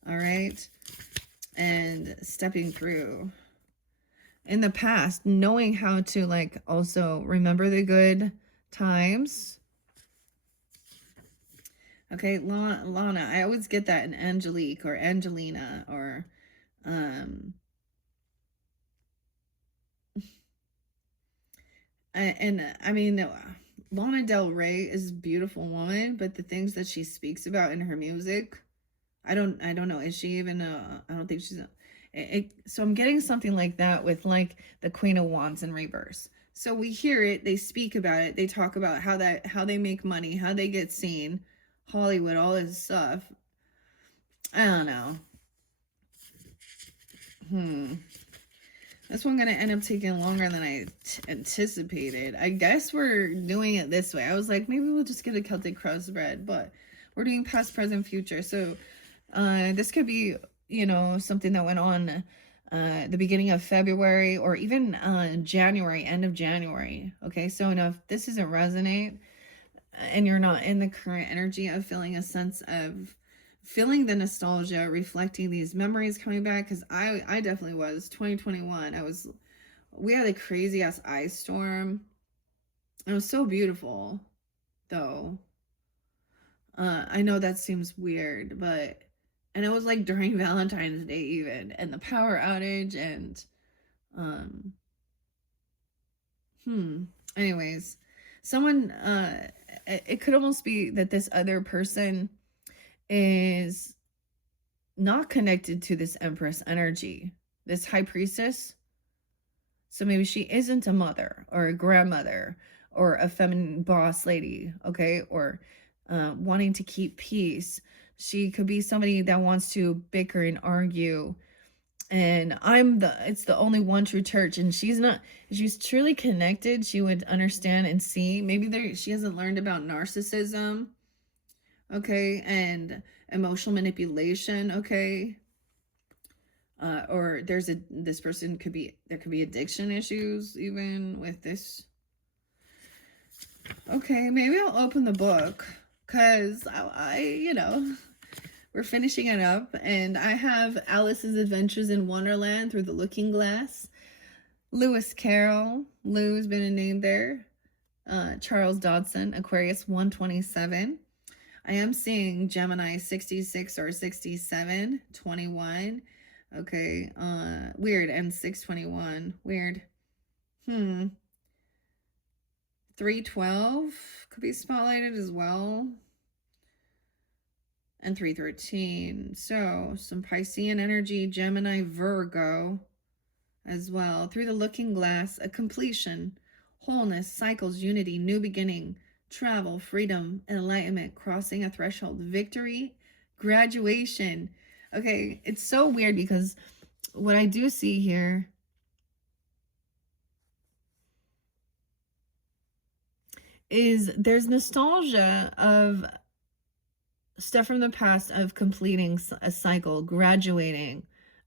All right. And stepping through in the past, knowing how to like also remember the good times. Okay, Lana, I always get that in Angelique or Angelina or and I mean, Lana Del Rey is a beautiful woman, but the things that she speaks about in her music, I don't know. Is she even I don't think she's so I'm getting something like that with like the Queen of Wands in reverse. So we hear it, they speak about it, they talk about how they make money, how they get seen, Hollywood, all this stuff. I don't know. This one gonna end up taking longer than I anticipated. I guess we're doing it this way. I was like, maybe we'll just get a Celtic cross spread, but we're doing past, present, future. So this could be, you know, something that went on the beginning of February or even January, end of January. Okay, so if this doesn't resonate and you're not in the current energy of feeling a sense of feeling the nostalgia, reflecting these memories coming back, because I definitely was. 2021, we had a crazy ass ice storm. It was so beautiful though. I know that seems weird, but and it was like during Valentine's Day even, and the power outage, and anyways, someone it could almost be that this other person is not connected to this Empress energy, this High Priestess. So maybe she isn't a mother or a grandmother or a feminine boss lady, okay, or wanting to keep peace. She could be somebody that wants to bicker and argue, and it's the only one true church, and she's not. If she's truly connected, she would understand and see. Maybe she hasn't learned about narcissism, okay, and emotional manipulation, okay. Or this person there could be addiction issues even with this. Okay, maybe I'll open the book because I you know, we're finishing it up, and I have Alice's Adventures in Wonderland Through the Looking Glass. Lewis Carroll, Lou's been a name there. Charles Dodson, Aquarius 127. I am seeing Gemini 66 or 67, 21. Okay, weird, and 621, weird. 312 could be spotlighted as well. And 313. So some Piscean energy, Gemini, Virgo as well. Through the Looking Glass, a completion, wholeness, cycles, unity, new beginning, travel, freedom, enlightenment, crossing a threshold, victory, graduation. Okay, it's so weird because what I do see here is there's nostalgia of stuff from the past of completing a cycle, graduating,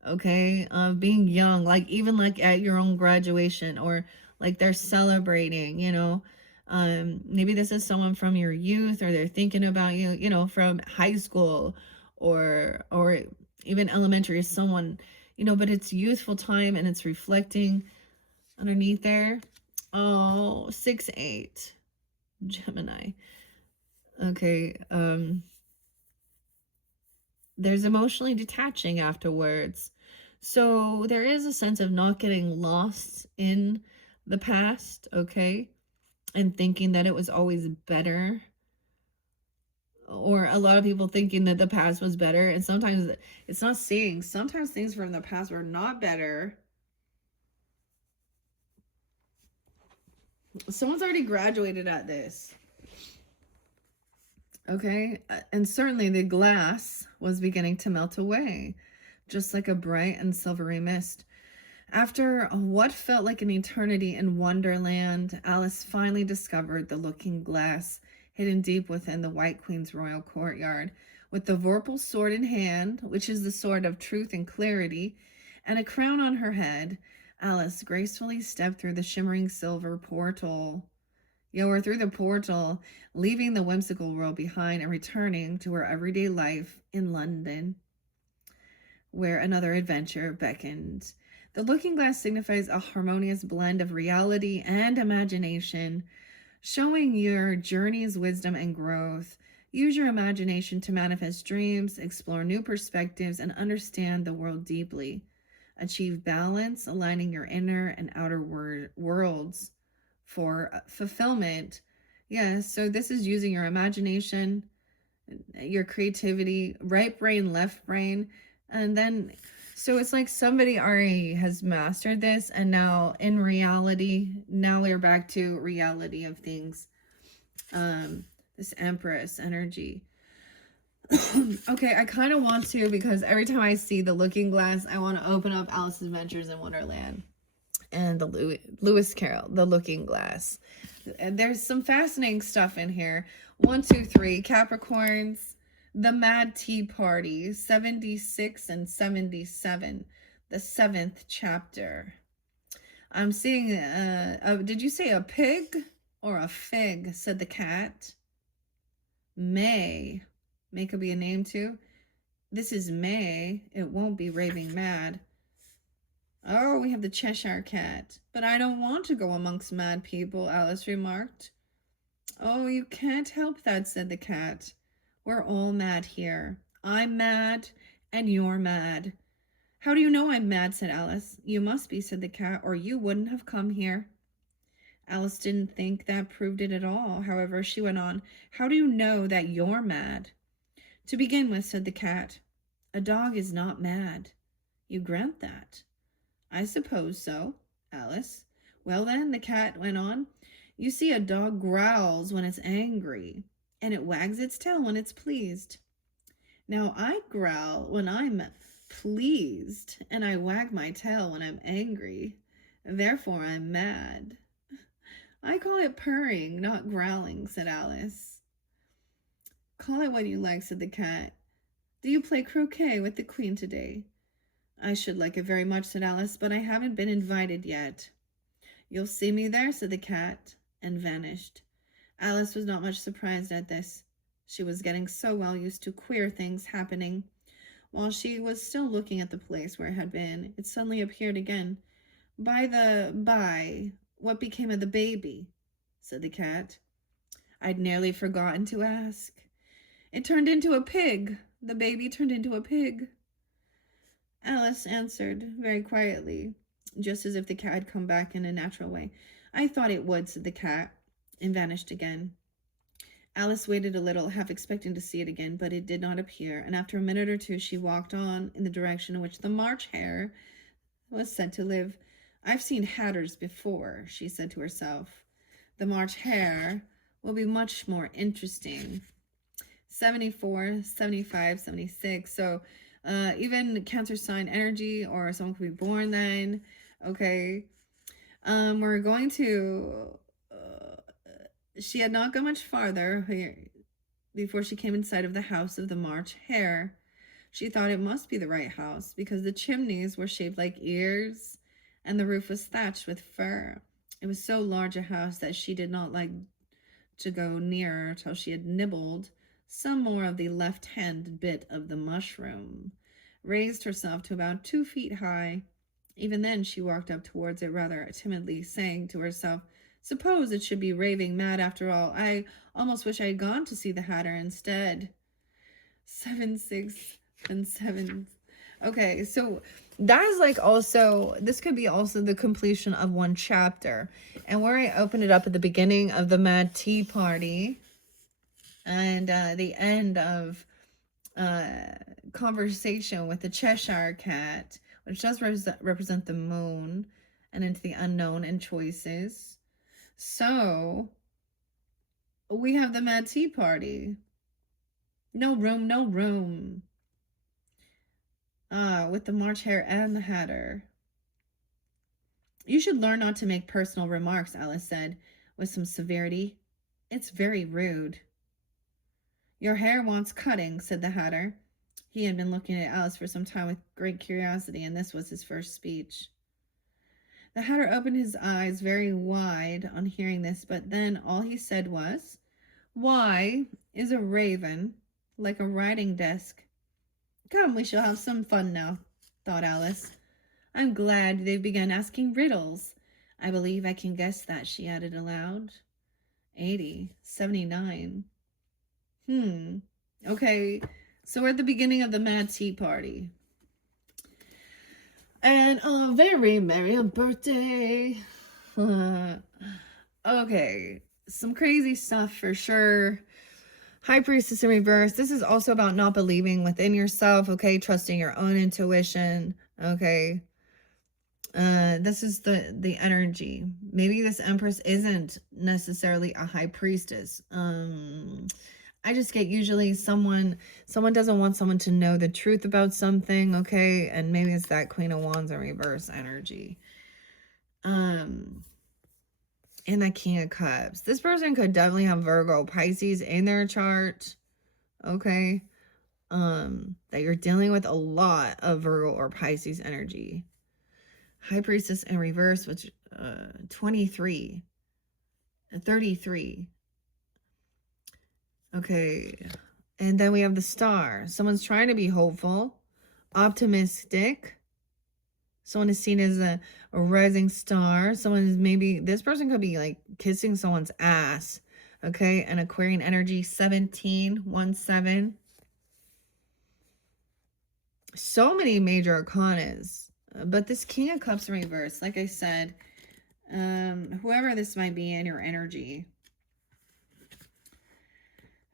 okay, of being young, like even like at your own graduation, or like they're celebrating, you know. Maybe this is someone from your youth, or they're thinking about you, you know, from high school, or even elementary, someone, you know, but it's youthful time and it's reflecting underneath there. Oh, 6-8 Gemini. Okay, there's emotionally detaching afterwards. So there is a sense of not getting lost in the past, okay? And thinking that it was always better. Or a lot of people thinking that the past was better. And sometimes it's not seeing. Sometimes things from the past were not better. Someone's already graduated at this. Okay? And certainly the glass was beginning to melt away, just like a bright and silvery mist. After what felt like an eternity in Wonderland, Alice finally discovered the looking glass hidden deep within the White Queen's royal courtyard. With the Vorpal sword in hand, which is the sword of truth and clarity, and a crown on her head, Alice gracefully stepped through the shimmering silver portal. Or through the portal, leaving the whimsical world behind and returning to her everyday life in London, where another adventure beckoned. The looking glass signifies a harmonious blend of reality and imagination, showing your journey's wisdom and growth. Use your imagination to manifest dreams, explore new perspectives, and understand the world deeply. Achieve balance, aligning your inner and outer worlds for fulfillment. Yeah, so this is using your imagination, your creativity, right brain, left brain. And then, so it's like somebody already has mastered this, and now in reality, now we're back to reality of things. This Empress energy. Okay, I kind of want to, because every time I see the looking glass, I want to open up Alice's Adventures in Wonderland and the Lewis Carroll, the looking glass. And there's some fascinating stuff in here. 1, 2, 3 Capricorns, the Mad Tea Party, 76 and 77, the 7th chapter. I'm seeing did you say a pig or a fig, said the cat. May could be a name too. This is May. It won't be raving mad. Oh, we have the Cheshire Cat. But I don't want to go amongst mad people, Alice remarked. Oh, you can't help that, said the cat. We're all mad here. I'm mad, and you're mad. How do you know I'm mad, said Alice. You must be, said the cat, or you wouldn't have come here. Alice didn't think that proved it at all. However, she went on. How do you know that you're mad? To begin with, said the cat, a dog is not mad. You grant that? I suppose so, Alice. Well then, the cat went on, you see, a dog growls when it's angry, and it wags its tail when it's pleased. Now I growl when I'm pleased, and I wag my tail when I'm angry. Therefore I'm mad. I call it purring, not growling, said Alice. Call it what you like, said the cat. Do you play croquet with the Queen today? I should like it very much, said Alice, but I haven't been invited yet. You'll see me there, said the cat, and vanished. Alice was not much surprised at this. She was getting so well used to queer things happening. While she was still looking at the place where it had been, it suddenly appeared again. By the by, what became of the baby? Said the cat. I'd nearly forgotten to ask. It turned into a pig. The baby turned into a pig. Alice answered very quietly, just as if the cat had come back in a natural way. I thought it would, said the cat, and vanished again. Alice waited a little, half expecting to see it again, but it did not appear, and after a minute or two she walked on in the direction in which the March Hare was said to live. I've seen hatters before, she said to herself. The March Hare will be much more interesting. 74, 75, 76. So even Cancer sign energy, or someone could be born then. Okay. We're going to, she had not gone much farther. Here, before she came in sight of the house of the March Hare. She thought it must be the right house because the chimneys were shaped like ears and the roof was thatched with fur. It was so large a house that she did not like to go nearer till she had nibbled some more of the left-hand bit of the mushroom, raised herself to about 2 feet high. Even then she walked up towards it rather timidly, saying to herself, "Suppose it should be raving mad after all. I almost wish I had gone to see the Hatter instead." 7, 6, and 7. Okay, so that is like also, this could be also the completion of one chapter. And where I opened it up at the beginning of the Mad Tea Party and the end of conversation with the Cheshire Cat, which does represent the moon and into the unknown and choices. So we have the Mad Tea Party. No room, no room. With the March Hare and the Hatter. "You should learn not to make personal remarks," Alice said with some severity. "It's very rude." "Your hair wants cutting," said the Hatter. He had been looking at Alice for some time with great curiosity, and this was his first speech. The Hatter opened his eyes very wide on hearing this, but then all he said was, "Why is a raven like a writing desk?" "Come, we shall have some fun now," thought Alice. "I'm glad they've begun asking riddles. I believe I can guess that," she added aloud. 80, 79. Okay, so we're at the beginning of the Mad Tea Party. And a very merry birthday. Okay, some crazy stuff for sure. High Priestess in reverse. This is also about not believing within yourself, okay? Trusting your own intuition, okay? This is the energy. Maybe this Empress isn't necessarily a High Priestess. I just get usually someone doesn't want someone to know the truth about something, okay? And maybe it's that Queen of Wands in reverse energy. And that King of Cups. This person could definitely have Virgo, Pisces in their chart. Okay. That you're dealing with a lot of Virgo or Pisces energy. High Priestess in reverse, which 23. 33. Okay. And then we have the Star. Someone's trying to be hopeful, optimistic. Someone is seen as a rising star. Someone is maybe, this person could be like kissing someone's ass. Okay. And Aquarian energy, 17, 1-7. So many major arcanas. But this King of Cups in reverse, like I said, whoever this might be in your energy.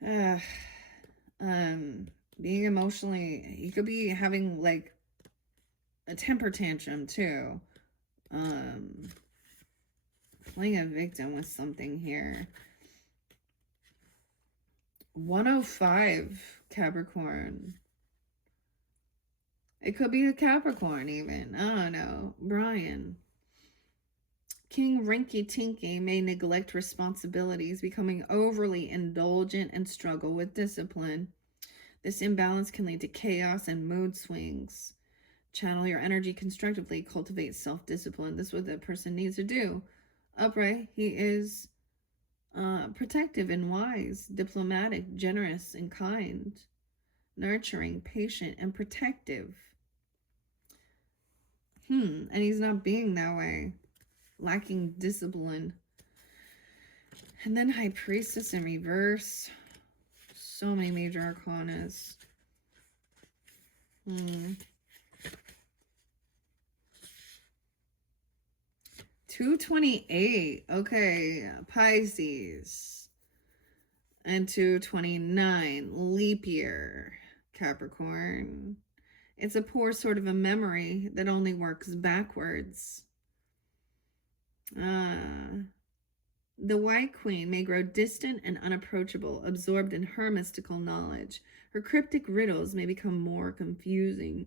Being emotionally, you could be having like a temper tantrum too. Playing a victim with something here. 105 Capricorn. It could be a Capricorn even. I don't know. Brian. King Rinky Tinky may neglect responsibilities, becoming overly indulgent and struggle with discipline. This imbalance can lead to chaos and mood swings. Channel your energy constructively. Cultivate self-discipline. This is what that person needs to do. Upright, he is protective and wise, diplomatic, generous and kind, nurturing, patient, and protective. And he's not being that way. Lacking discipline. And then High Priestess in reverse. So many major arcanas. 228. Okay, Pisces. And 229. Leap year. Capricorn. It's a poor sort of a memory that only works backwards. The White Queen may grow distant and unapproachable, absorbed in her mystical knowledge. Her cryptic riddles may become more confusing.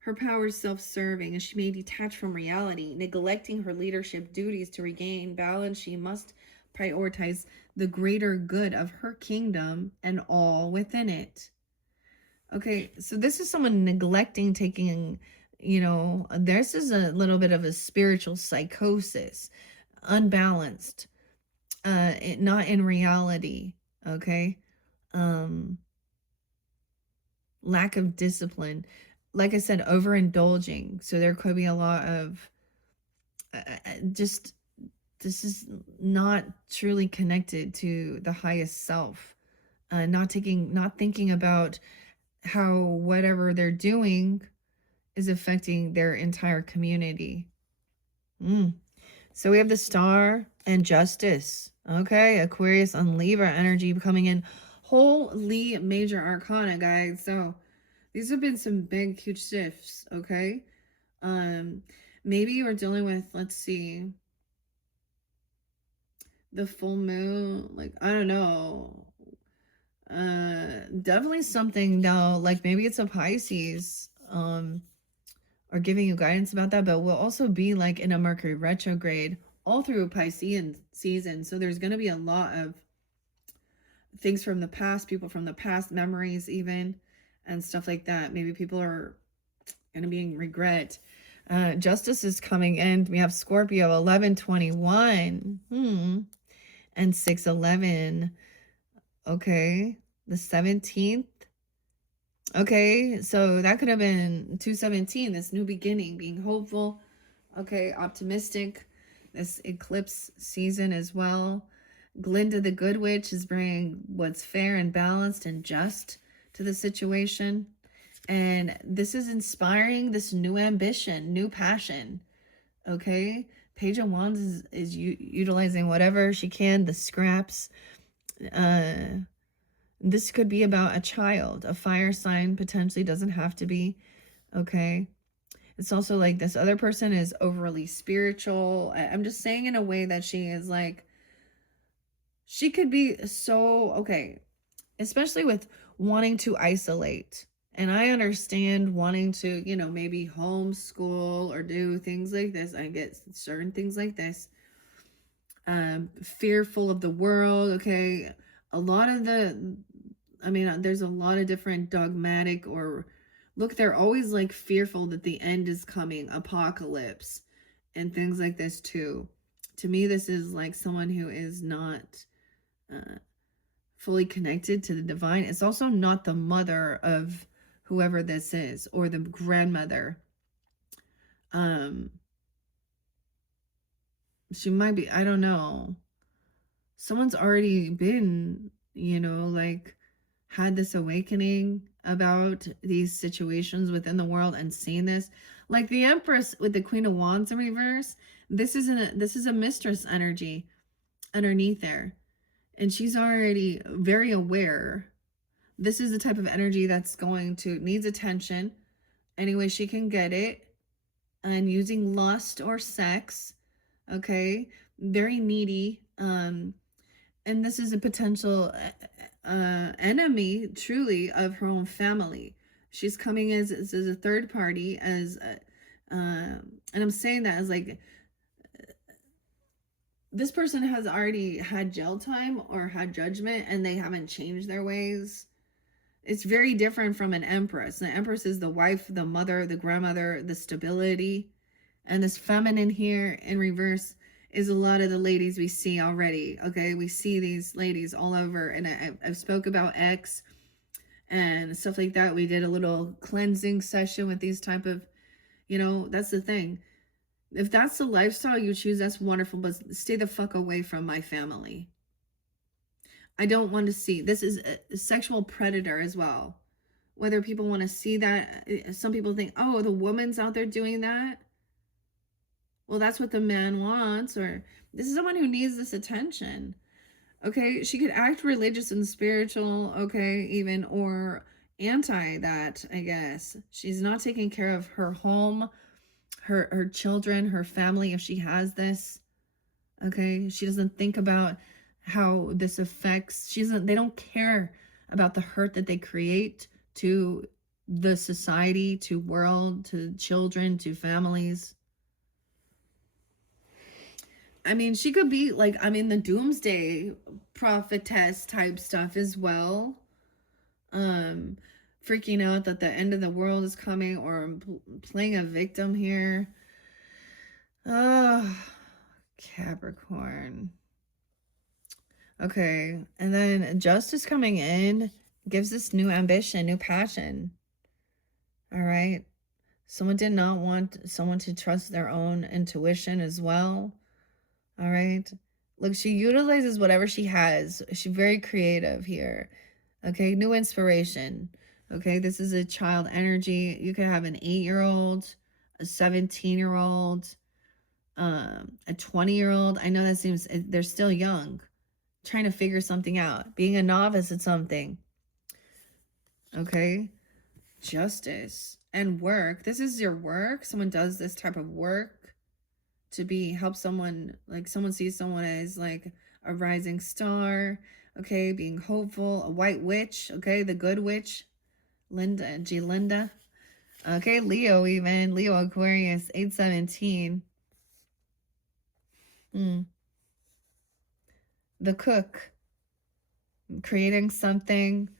Her power is self-serving, and she may detach from reality. Neglecting her leadership duties to regain balance, she must prioritize the greater good of her kingdom and all within it. Okay, so this is someone neglecting taking, this is a little bit of a spiritual psychosis, unbalanced, not in reality, okay? Um, Lack of discipline. Like I said, overindulging. So there could be a lot of just, this is not truly connected to the highest self. Not thinking about how whatever they're doing is affecting their entire community. So we have the Star and Justice. Okay, Aquarius on Libra energy coming in. Holy major arcana, guys. So these have been some big, huge shifts. Okay, maybe you're dealing with, let's see, the full moon. Like, I don't know. Definitely something though. Like maybe it's a Pisces. Or giving you guidance about that, but we'll also be like in a Mercury retrograde all through Piscean season. So there's going to be a lot of things from the past, people from the past, memories even, and stuff like that. Maybe people are going to be in regret. Justice is coming in. We have Scorpio 1121 and 611. Okay, the 17th. Okay, so that could have been 217, this new beginning, being hopeful, okay, optimistic, this eclipse season as well. Glinda the Good Witch is bringing what's fair and balanced and just to the situation. And this is inspiring this new ambition, new passion, okay? Page of Wands is utilizing whatever she can, the scraps, this could be about a child, a fire sign, potentially, doesn't have to be, okay? It's also like this other person is overly spiritual. I'm just saying in a way that she is like, she could be so, okay, especially with wanting to isolate. And I understand wanting to, maybe homeschool or do things like this. I get certain things like this. Fearful of the world, okay? A lot of there's a lot of different dogmatic look, they're always like fearful that the end is coming, apocalypse, and things like this too. To me, this is like someone who is not fully connected to the divine. It's also not the mother of whoever this is, or the grandmother. She might be, I don't know. Someone's already been, like had this awakening about these situations within the world and seen this. Like the Empress with the Queen of Wands in reverse, this is a mistress energy underneath there. And she's already very aware. This is the type of energy that's needs attention any way she can get it, and using lust or sex, okay? Very needy. And this is a potential enemy, truly, of her own family. She's coming as a third party, and I'm saying that as like, this person has already had jail time or had judgment, and they haven't changed their ways. It's very different from an Empress. The Empress is the wife, the mother, the grandmother, the stability. And this feminine here in reverse is a lot of the ladies we see already, okay? We see these ladies all over, and I've spoke about X and stuff like that. We did a little cleansing session with these type of, that's the thing. If that's the lifestyle you choose, that's wonderful, but stay the fuck away from my family. I don't want to see. This is a sexual predator as well. Whether people want to see that, some people think, oh, the woman's out there doing that. Well, that's what the man wants, or this is someone who needs this attention. Okay, she could act religious and spiritual, okay, even, or anti that, I guess. She's not taking care of her home, her children, her family, if she has this. Okay, she doesn't think about how this affects, they don't care about the hurt that they create to the society, to world, to children, to families. I mean, she could be like, I mean, the doomsday prophetess type stuff as well. Um, Freaking out that the end of the world is coming, or playing a victim here. Oh, Capricorn. Okay, and then justice coming in gives this new ambition, new passion. All right. Someone did not want someone to trust their own intuition as well. All right. Look, she utilizes whatever she has. She's very creative here. Okay. New inspiration. Okay. This is a child energy. You could have an 8-year-old, a 17-year-old, a 20-year-old. I know that seems, they're still young, trying to figure something out, being a novice at something. Okay. Justice and work. This is your work. Someone does this type of work to help someone, like someone sees someone as like a rising star. Okay. Being hopeful, a white witch. Okay. The good witch, Linda. Okay. Leo, even Leo, Aquarius, 817. The cook, creating something.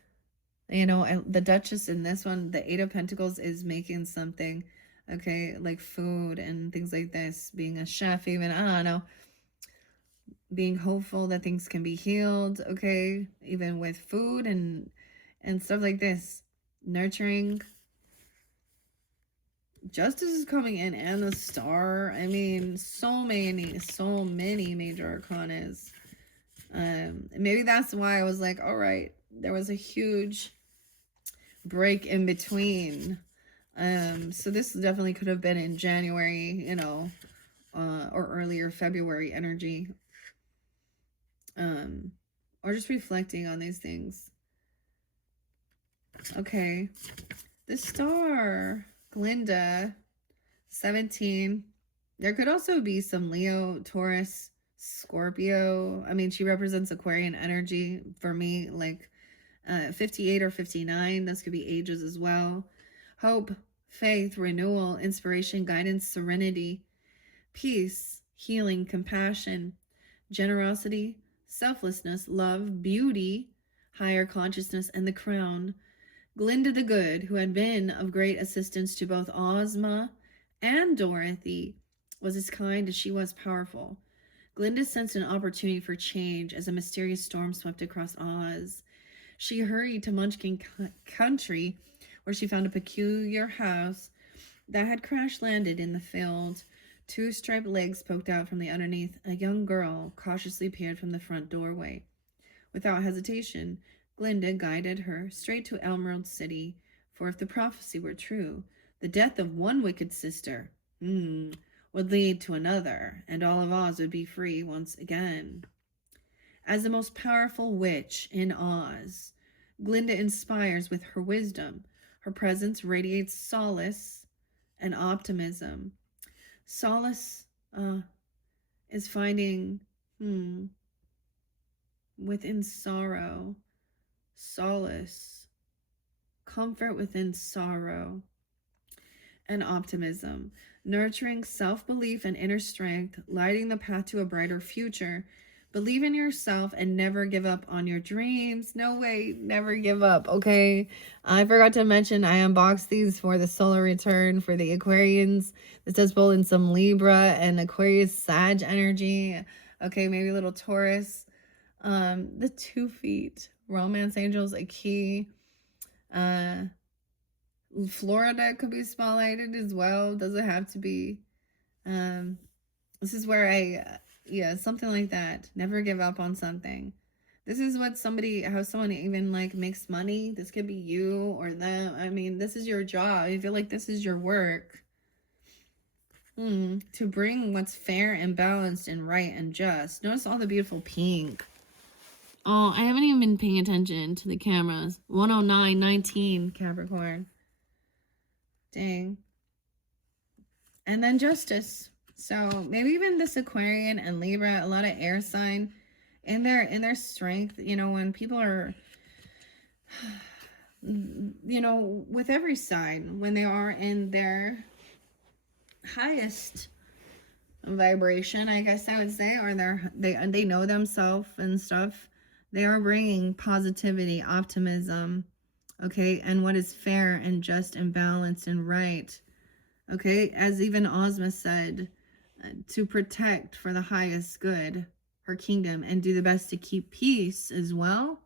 You know, the Duchess in this one, the 8 of Pentacles, is making something, okay, like food and things like this, being a chef even, I don't know, being hopeful that things can be healed, okay, even with food and stuff like this, nurturing. Justice is coming in, and the Star. I mean, so many major arcanas. Maybe that's why I was like, all right, there was a huge break in between. So this definitely could have been in January, you know, or earlier February energy. Or just reflecting on these things. Okay. The Star, Glinda, 17. There could also be some Leo, Taurus, Scorpio. I mean, she represents Aquarian energy for me, like 58 or 59. This could be ages as well. Hope, faith, renewal, inspiration, guidance, serenity, peace, healing, compassion, generosity, selflessness, love, beauty, higher consciousness, and the crown. Glinda the Good, who had been of great assistance to both Ozma and Dorothy, was as kind as she was powerful. Glinda sensed an opportunity for change as a mysterious storm swept across Oz. She hurried to Munchkin Country, where she found a peculiar house that had crash-landed in the field. 2 striped legs poked out from the underneath. A young girl cautiously peered from the front doorway. Without hesitation, Glinda guided her straight to Emerald City, for if the prophecy were true, the death of one wicked sister would lead to another, and all of Oz would be free once again. As the most powerful witch in Oz, Glinda inspires with her wisdom. Her presence radiates solace and optimism. Solace is finding within sorrow. Solace, comfort within sorrow, and optimism, nurturing self-belief and inner strength, lighting the path to a brighter future. Believe in yourself and never give up on your dreams. No way, never give up, okay? I forgot to mention I unboxed these for the solar return for the Aquarians. This does pull in some Libra and Aquarius Sag energy. Okay, maybe a little Taurus. The 2 feet. Romance angels, a key. Florida could be spotlighted as well. Doesn't have to be. This is where yeah, something like that. Never give up on something. This is what how someone even like makes money. This could be you or them. I mean, this is your job. I feel like this is your work. To bring what's fair and balanced and right and just. Notice all the beautiful pink. Oh, I haven't even been paying attention to the cameras. 109:19 Capricorn. Dang. And then justice. So maybe even this Aquarian and Libra, a lot of air sign in their strength, you know, when people are, you know, with every sign, when they are in their highest vibration, I guess I would say, or they know themselves and stuff. They are bringing positivity, optimism, okay, and what is fair and just and balanced and right, okay, as even Ozma said, to protect for the highest good her kingdom and do the best to keep peace as well.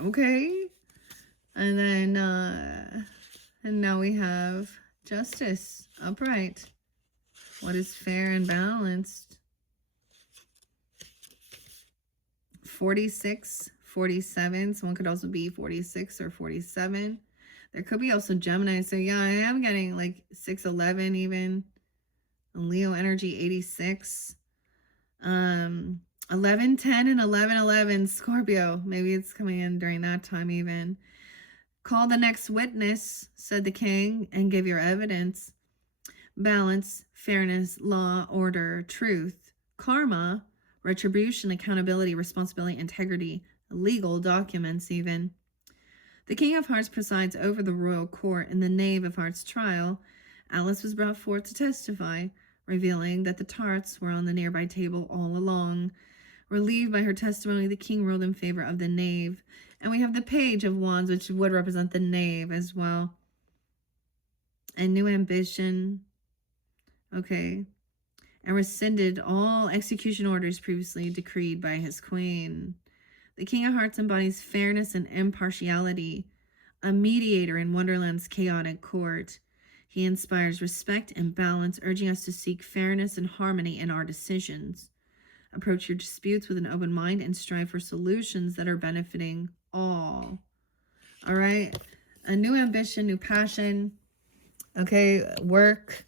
Okay, and then and now we have justice, upright, what is fair and balanced. 46, 47. Someone could also be 46 or 47. There could be also Gemini. So yeah, I am getting like 611 even. Leo energy 86. 11, 10, and 11, 11. Scorpio. Maybe it's coming in during that time even. Call the next witness, said the king, and give your evidence. Balance, fairness, law, order, truth, karma, retribution, accountability, responsibility, integrity, legal documents even. The King of Hearts presides over the royal court in the Knave of Hearts trial. Alice was brought forth to testify, revealing that the tarts were on the nearby table all along. Relieved by her testimony, the king ruled in favor of the knave. And we have the Page of Wands, which would represent the knave as well. And new ambition. Okay. And rescinded all execution orders previously decreed by his queen. The King of Hearts embodies fairness and impartiality, a mediator in Wonderland's chaotic court. He inspires respect and balance, urging us to seek fairness and harmony in our decisions. Approach your disputes with an open mind and strive for solutions that are benefiting all. All right. A new ambition, new passion. Okay. Work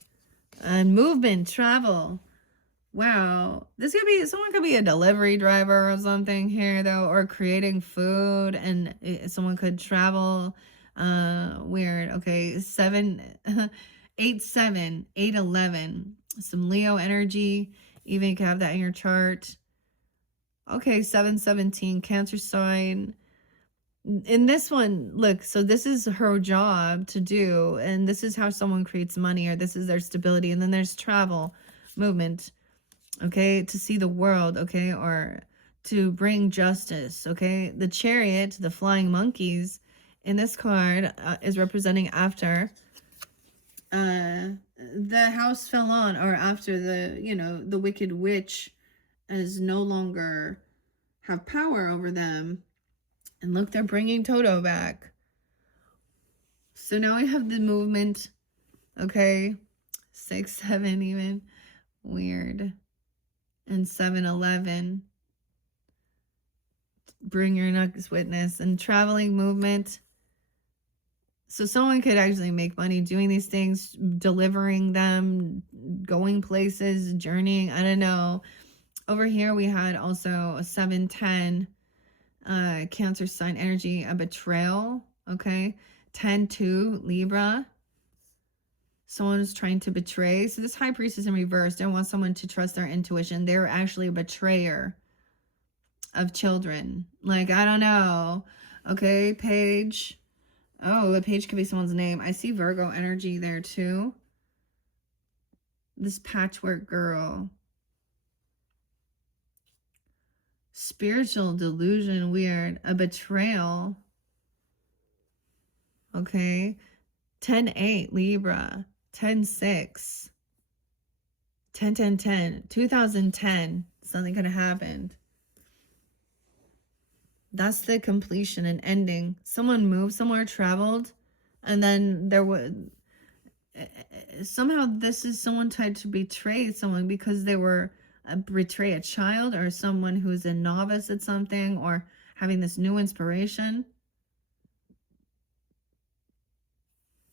and movement, travel. Wow. This could be, someone could be a delivery driver or something here though, or creating food, and someone could travel. Weird. Okay. 7, 8, 7, 8, 11. Some Leo energy. Even you can have that in your chart. Okay. 7, 17. Cancer sign. In this one, look, so this is her job to do, and this is how someone creates money, or this is their stability. And then there's travel, movement, okay, to see the world, okay, or to bring justice, okay. The Chariot, the flying monkeys in this card is representing after the house fell on, or after the, you know, the wicked witch is no longer have power over them. And look, they're bringing Toto back. So now we have the movement, okay, 6, 7 even, weird. And 7, 11, bring your next witness. And traveling, movement. So someone could actually make money doing these things, delivering them, going places, journeying, I don't know. Over here we had also a 7, 10, Cancer sign energy, a betrayal, okay. 10, 2, Libra. Someone is trying to betray. So this high priestess in reverse don't want someone to trust their intuition. They're actually a betrayer of children. Like, I don't know. Okay, Page. Oh, the Page could be someone's name. I see Virgo energy there too. This patchwork girl. Spiritual delusion, weird. A betrayal. Okay. 10, 8, Libra. 10, 6. 10, 10, 10. 2010. Something could have happened. That's the completion and ending. Someone moved somewhere, traveled, and then there would somehow this is someone tried to betray someone because they were betray a child or someone who's a novice at something or having this new inspiration.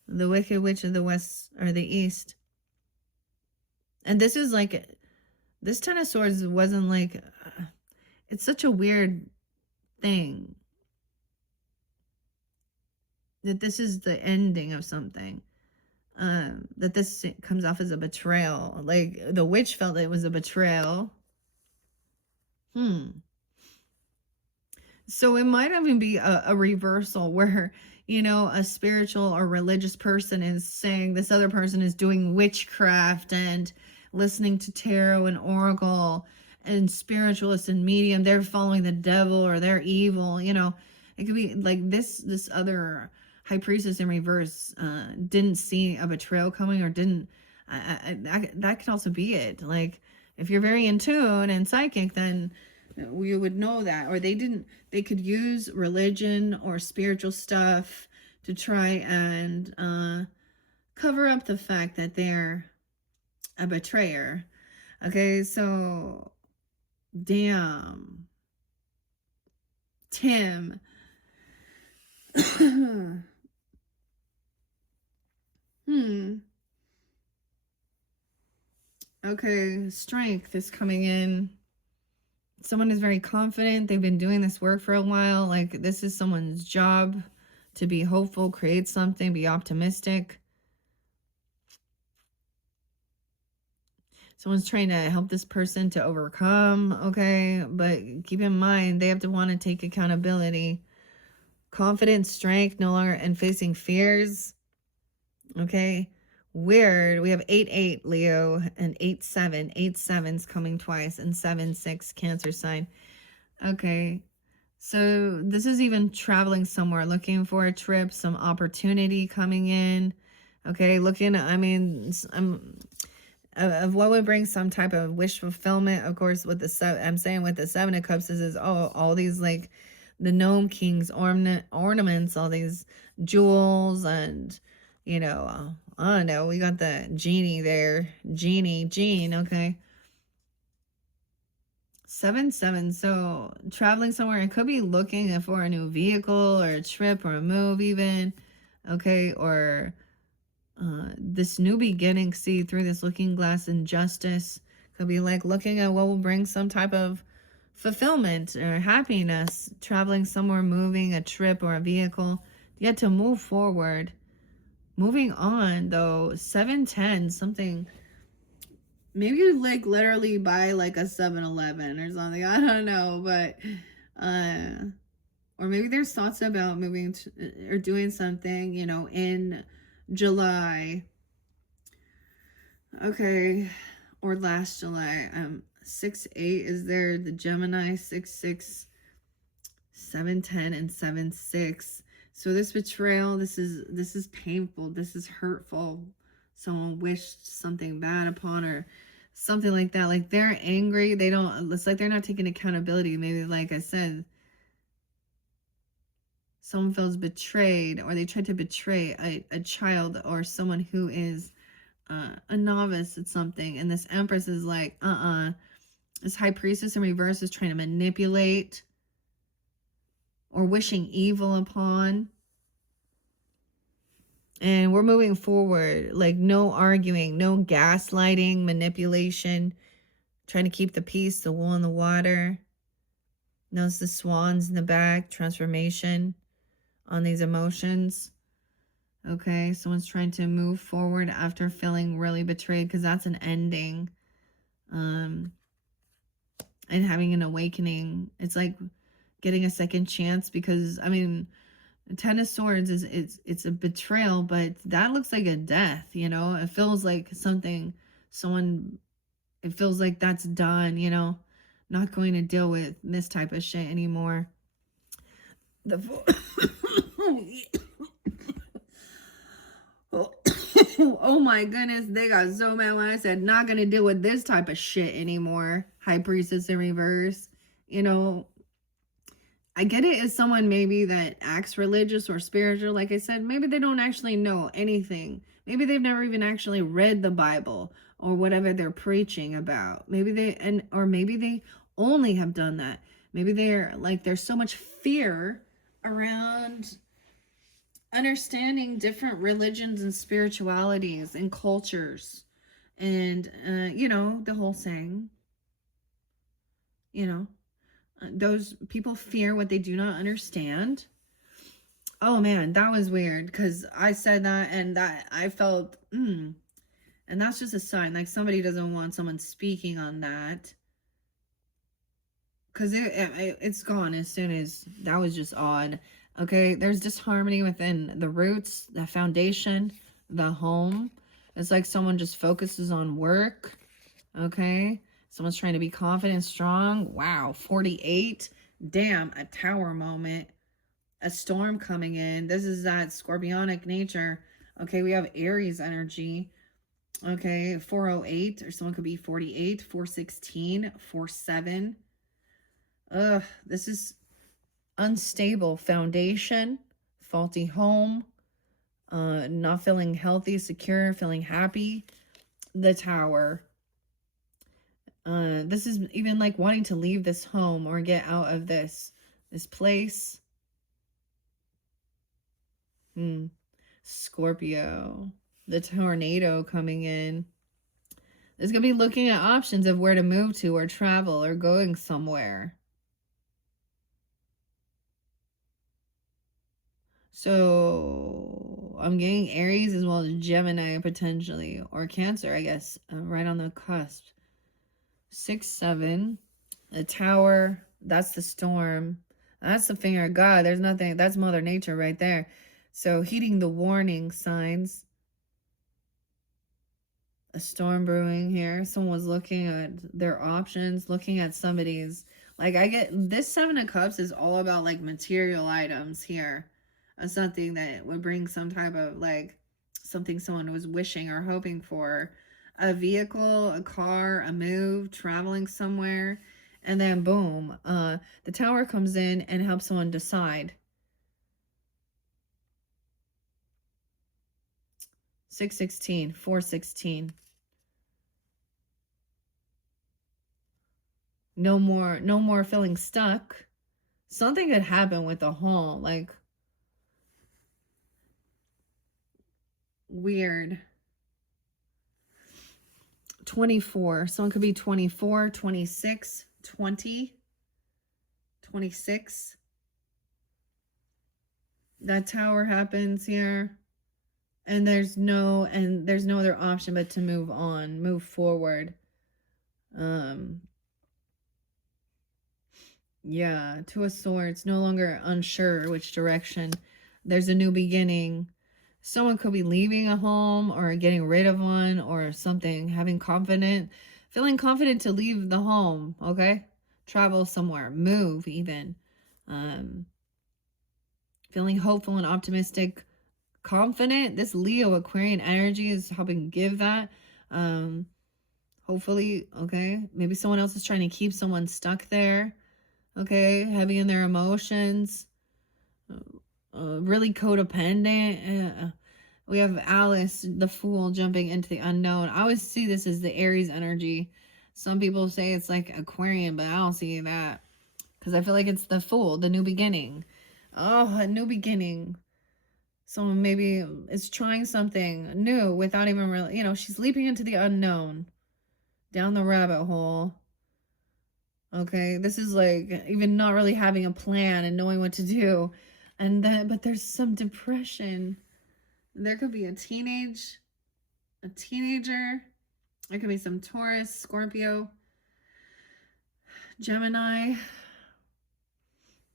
The Wicked Witch of the West or the East. And this is like, this Ten of Swords wasn't like, it's such a weird thing that this is the ending of something. That this comes off as a betrayal. Like the witch felt it was a betrayal. So it might even be a reversal where, you know, a spiritual or religious person is saying this other person is doing witchcraft and listening to tarot and oracle and spiritualist and medium, they're following the devil or they're evil, you know. It could be like this other high priestess in reverse didn't see a betrayal coming, or didn't that could also be it. Like, if you're very in tune and psychic, then we would know that. Or they could use religion or spiritual stuff to try and cover up the fact that they're a betrayer. Okay, so damn, Tim. Okay, strength is coming in. Someone is very confident. They've been doing this work for a while. Like, this is someone's job to be hopeful, create something, be optimistic. Someone's trying to help this person to overcome, okay? But keep in mind, they have to want to take accountability. Confidence, strength, no longer, and facing fears, okay? Weird. We have 8-8 Leo and 8-7. 8-7's coming twice, and 7-6 Cancer sign. Okay. So this is even traveling somewhere, looking for a trip, some opportunity coming in. Okay, looking, I mean, of what would bring some type of wish fulfillment. Of course, with the I'm saying with the 7 of Cups is all these, like, the Gnome King's ornaments, all these jewels, and, you know, I don't know, we got the genie there. Gene, okay. 7-7, so traveling somewhere. It could be looking for a new vehicle or a trip or a move even, okay, or this new beginning, see through this looking glass, injustice. Could be like looking at what will bring some type of fulfillment or happiness, traveling somewhere, moving, a trip or a vehicle. You get to move forward. Moving on, though, 7-10, something. Maybe you, like, literally buy like a 7-Eleven or something. I don't know, but or maybe there's thoughts about moving to, or doing something, you know, in July. Okay, or last July. 6-8 is there. The Gemini 6-6, 7-10, and 7-6. So this betrayal, this is painful. This is hurtful. Someone wished something bad upon her, something like that. Like, they're angry. They don't. It's like they're not taking accountability. Maybe, like I said, someone feels betrayed, or they tried to betray a child or someone who is a novice at something. And this Empress is like, this High Priestess in reverse is trying to manipulate or wishing evil upon. And we're moving forward, like, no arguing, no gaslighting, manipulation, trying to keep the peace, the wool in the water. Notice the swans in the back, transformation on these emotions. Okay, someone's trying to move forward after feeling really betrayed, because that's an ending. And having an awakening. It's like getting a second chance, because, I mean, 10 of Swords it's a betrayal, but that looks like a death, you know. It feels like it feels like that's done, you know. Not going to deal with this type of shit anymore. Oh my goodness, they got so mad when I said not gonna deal with this type of shit anymore. High Priestess in reverse, you know. I get it as someone maybe that acts religious or spiritual. Like I said, maybe they don't actually know anything. Maybe they've never even actually read the Bible or whatever they're preaching about. Maybe they only have done that. Maybe there's so much fear around understanding different religions and spiritualities and cultures. And, you know, the whole saying, you know, those people fear what they do not understand. Oh man, that was weird, because I said that and that I felt, and that's just a sign, like somebody doesn't want someone speaking on that, because it's gone as soon as that was just odd. Okay, there's disharmony within the roots, the foundation, the home. It's like someone just focuses on work. Okay, someone's trying to be confident, strong. Wow, 48. Damn, a tower moment. A storm coming in. This is that scorpionic nature. Okay, we have Aries energy. Okay, 408, or someone could be 48, 416, 47. Ugh, this is unstable foundation, faulty home, not feeling healthy, secure, feeling happy. The tower. This is even like wanting to leave this home or get out of this place. Scorpio. The tornado coming in. There's going to be looking at options of where to move to or travel or going somewhere. So I'm getting Aries as well as Gemini potentially, or Cancer, I guess, right on the cusp. 6, 7, the tower, that's the storm. That's the finger of God. There's nothing, that's Mother Nature right there. So heeding the warning signs. A storm brewing here. Someone was looking at their options, looking at somebody's, like, I get this 7 of Cups is all about like material items here. Something that would bring some type of like something someone was wishing or hoping for. A vehicle, a car, a move, traveling somewhere. And then boom, the tower comes in and helps someone decide. 616, 416. No more feeling stuck. Something could happen with the home, like weird. 24. Someone could be 24, 26, 20, 26. That tower happens here. And there's no other option but to move on, move forward. Yeah, 2 of Swords, no longer unsure which direction. There's a new beginning. Someone could be leaving a home or getting rid of one or something, feeling confident to leave the home, okay? Travel somewhere, move even. Feeling hopeful and optimistic, confident. This Leo Aquarian energy is helping give that. Hopefully, okay? Maybe someone else is trying to keep someone stuck there. Okay, heavy in their emotions, really codependent. We have Alice, the Fool, jumping into the unknown. I always see this as the Aries energy. Some people say it's like Aquarian, but I don't see that. Because I feel like it's the Fool, the new beginning. Oh, a new beginning. Someone maybe is trying something new without even really, she's leaping into the unknown. Down the rabbit hole. Okay, this is like even not really having a plan and knowing what to do. And then, but there's some depression. There could be a teenager. There could be some Taurus, Scorpio, Gemini.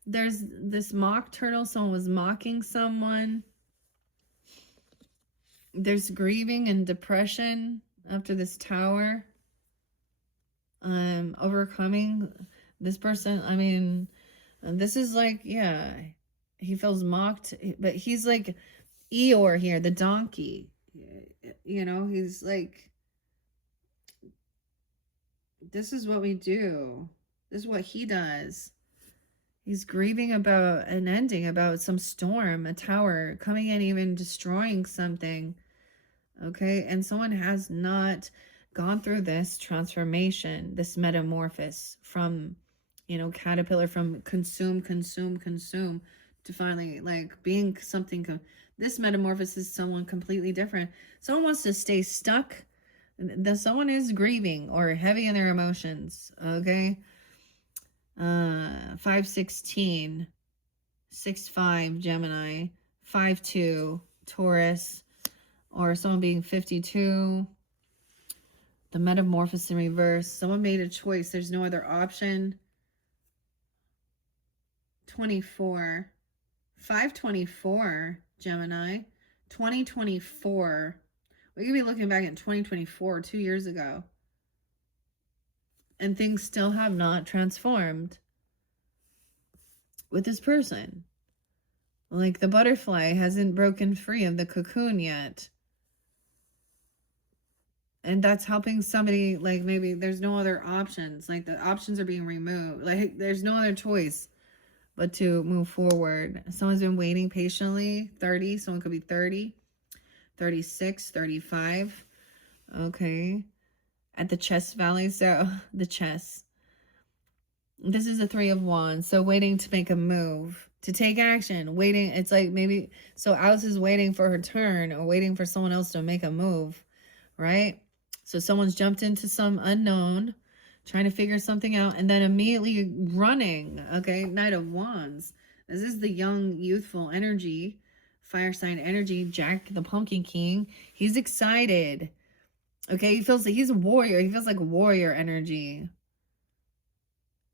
There's this mock turtle. Someone was mocking someone. There's grieving and depression after this tower. Overcoming this person. I mean, this is like, yeah, he feels mocked, but he's like Eeyore here, the donkey. He's like, this is what we do. This is what he does. He's grieving about an ending, about some storm, a tower coming in, even destroying something. Okay, and someone has not gone through this transformation, this metamorphosis from, caterpillar, from consume to finally like being something. This metamorphosis is someone completely different. Someone wants to stay stuck. Someone is grieving or heavy in their emotions. Okay. 516, 6-5 Gemini, 5-2 Taurus, or someone being 52. The metamorphosis in reverse. Someone made a choice. There's no other option. 24, 524, Gemini. 2024. We could be looking back at 2024, 2 years ago. And things still have not transformed with this person. Like the butterfly hasn't broken free of the cocoon yet. And that's helping somebody, like maybe there's no other options. Like the options are being removed. Like there's no other choice but to move forward. Someone's been waiting patiently. 30. Someone could be 30, 36, 35. Okay. At the chest valley. So the chest. This is a 3 of Wands. So waiting to make a move, to take action, waiting. It's like maybe, so Alice is waiting for her turn or waiting for someone else to make a move, right? So someone's jumped into some unknown, trying to figure something out, and then immediately running. Okay, Knight of Wands. This is the young, youthful energy, fire sign energy. Jack, the Pumpkin King. He's excited. Okay, he feels like he's a warrior. He feels like warrior energy.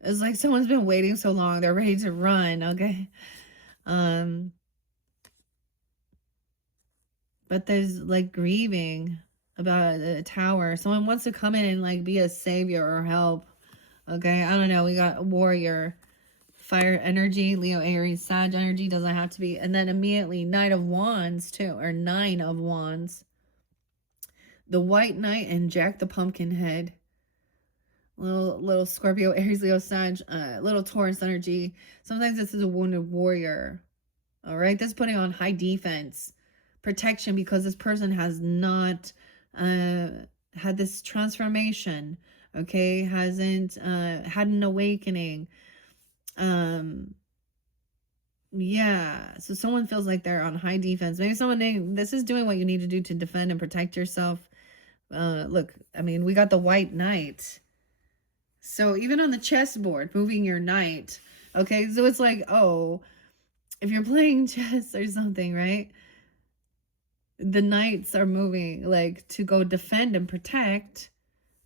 It's like someone's been waiting so long. They're ready to run. Okay. But there's like grieving about a tower. Someone wants to come in and like be a savior or help. Okay, I don't know. We got a warrior, fire energy, Leo, Aries, Sag energy. Doesn't have to be. And then immediately Knight of Wands too, or 9 of Wands. The White Knight and Jack the Pumpkinhead. Little Scorpio, Aries, Leo, Sag, little Taurus energy. Sometimes this is a wounded warrior. All right, that's putting on high defense, protection, because this person has not had this transformation. Okay, hasn't had an awakening. Yeah, so someone feels like they're on high defense. Maybe someone, this is doing what you need to do to defend and protect yourself. Look, I mean, we got the White Knight. So even on the chessboard, moving your knight. Okay, so it's like, oh, if you're playing chess or something, right? The knights are moving like to go defend and protect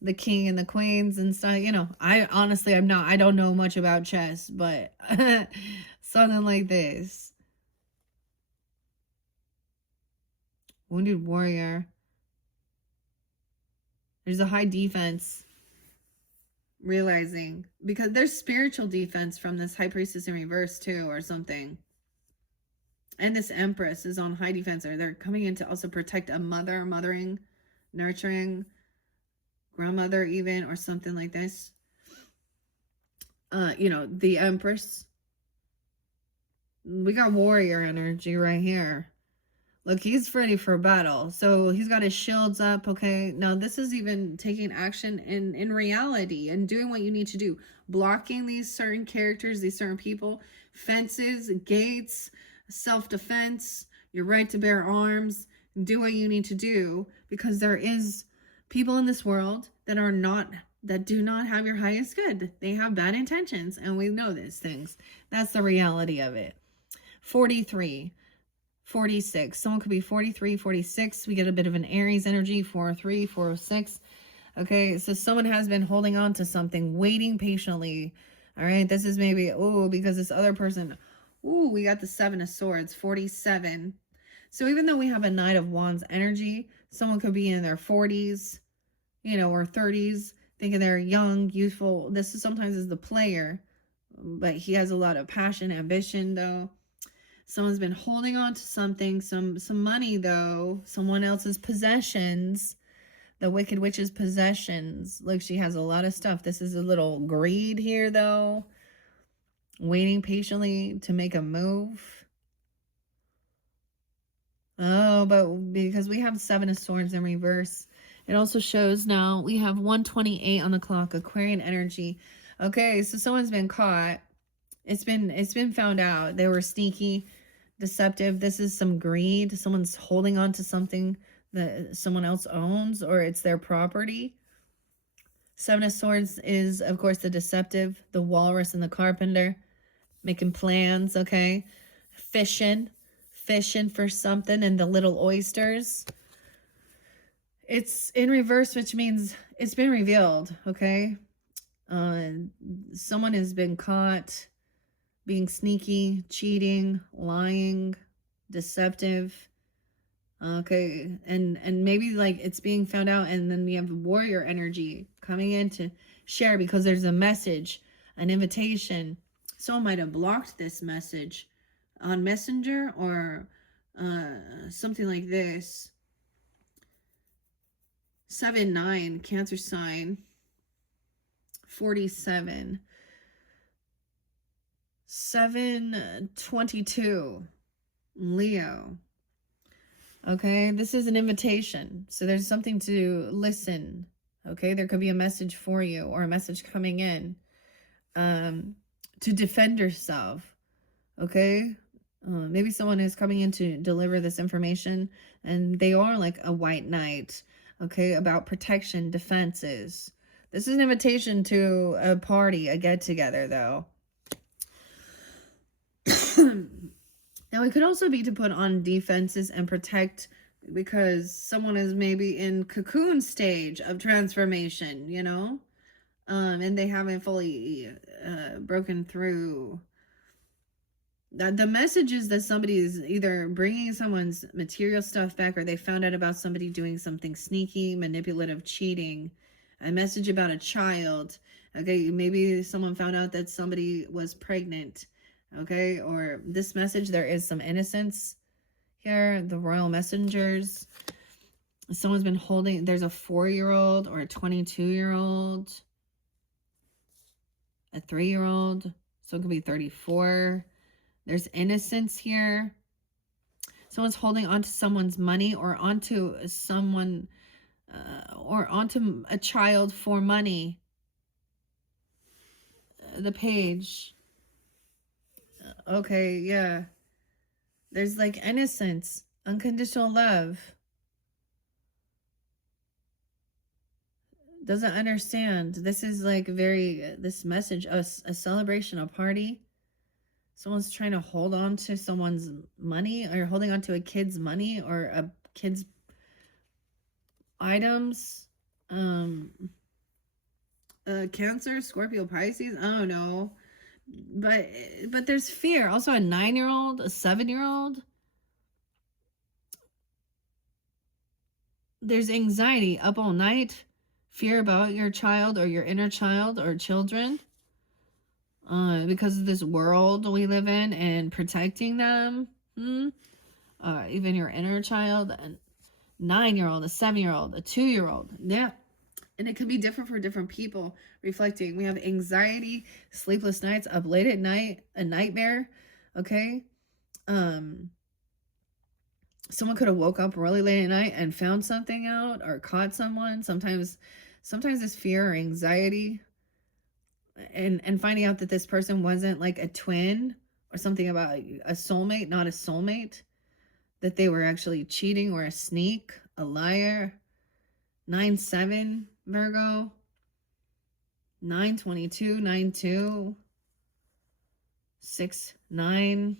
the king and the queens and stuff. You know, I honestly, I don't know much about chess, but something like this. Wounded warrior. There's a high defense. Realizing, because there's spiritual defense from this high priestess in reverse too, or something. And this empress is on high defense, or they're coming in to also protect a mother, mothering, nurturing, grandmother even, or something like this. You know, the empress. We got warrior energy right here. Look, he's ready for battle. So he's got his shields up, okay? Now, this is even taking action in reality and doing what you need to do. Blocking these certain characters, these certain people. Fences, gates, self-defense, your right to bear arms. Do what you need to do, because there is people in this world that are not, that do not have your highest good. They have bad intentions, and we know these things. That's the reality of it. 43. 46. Someone could be 43, 46. We get a bit of an Aries energy. 403, 406. Okay, so someone has been holding on to something, waiting patiently. All right, this is maybe, oh, because this other person, oh, we got the 7 of Swords, 47. So even though we have a Knight of Wands energy, someone could be in their 40s, you know, or 30s, thinking they're young, youthful. This is sometimes is the player, but he has a lot of passion, ambition, though. Someone's been holding on to something, some money, though. Someone else's possessions. The Wicked Witch's possessions. Look, she has a lot of stuff. This is a little greed here, though. Waiting patiently to make a move. Oh, but because we have 7 of Swords in reverse, it also shows now we have 128 on the clock, Aquarian energy. Okay, so someone's been caught. It's been found out. They were sneaky, deceptive. This is some greed. Someone's holding on to something that someone else owns, or it's their property. 7 of Swords is, of course, the deceptive, the walrus and the carpenter, making plans, okay? Fishing for something, and the little oysters. It's in reverse, which means it's been revealed, okay? Someone has been caught. being sneaky, cheating, lying, deceptive. Okay, and maybe like it's being found out, and then we have warrior energy coming in to share because there's a message, an invitation. Someone might have blocked this message on Messenger or something like this. 7-9, Cancer sign. 47. 7-22, Leo. Okay, this is an invitation. So there's something to listen. Okay, there could be a message for you or a message coming in to defend yourself. Okay, maybe someone is coming in to deliver this information and they are like a white knight. Okay, about protection, defenses. This is an invitation to a party, a get together though. Now, it could also be to put on defenses and protect because someone is maybe in cocoon stage of transformation, you know, and they haven't fully broken through. The message is that somebody is either bringing someone's material stuff back or they found out about somebody doing something sneaky, manipulative, cheating. A message about a child. Okay, maybe someone found out that somebody was pregnant. Okay, or this message, there is some innocence here. The royal messengers. Someone's been holding, there's a 4-year-old or a 22-year-old, a 3-year-old. So it could be 34. There's innocence here. Someone's holding onto someone's money or onto someone or onto a child for money. The page. Okay, yeah. There's like innocence, unconditional love. Doesn't understand. This is like very, this message, a celebration, a party. Someone's trying to hold on to someone's money or holding on to a kid's money or a kid's items. Cancer, Scorpio, Pisces, I don't know. But there's fear. Also a 9-year-old, a 7-year-old. There's anxiety, up all night, fear about your child or your inner child or children. Because of this world we live in and protecting them. Even your inner child, a 9-year-old, a 7-year-old, a 2-year-old. Yeah. And it can be different for different people. Reflecting, we have anxiety, sleepless nights, up late at night, a nightmare. Okay. Someone could have woke up really late at night and found something out or caught someone. Sometimes it's fear or anxiety. And finding out that this person wasn't like a twin or something about a soulmate, not a soulmate. That they were actually cheating or a sneak, a liar. 9-7, Virgo. 9-22, 9-2. 6-9.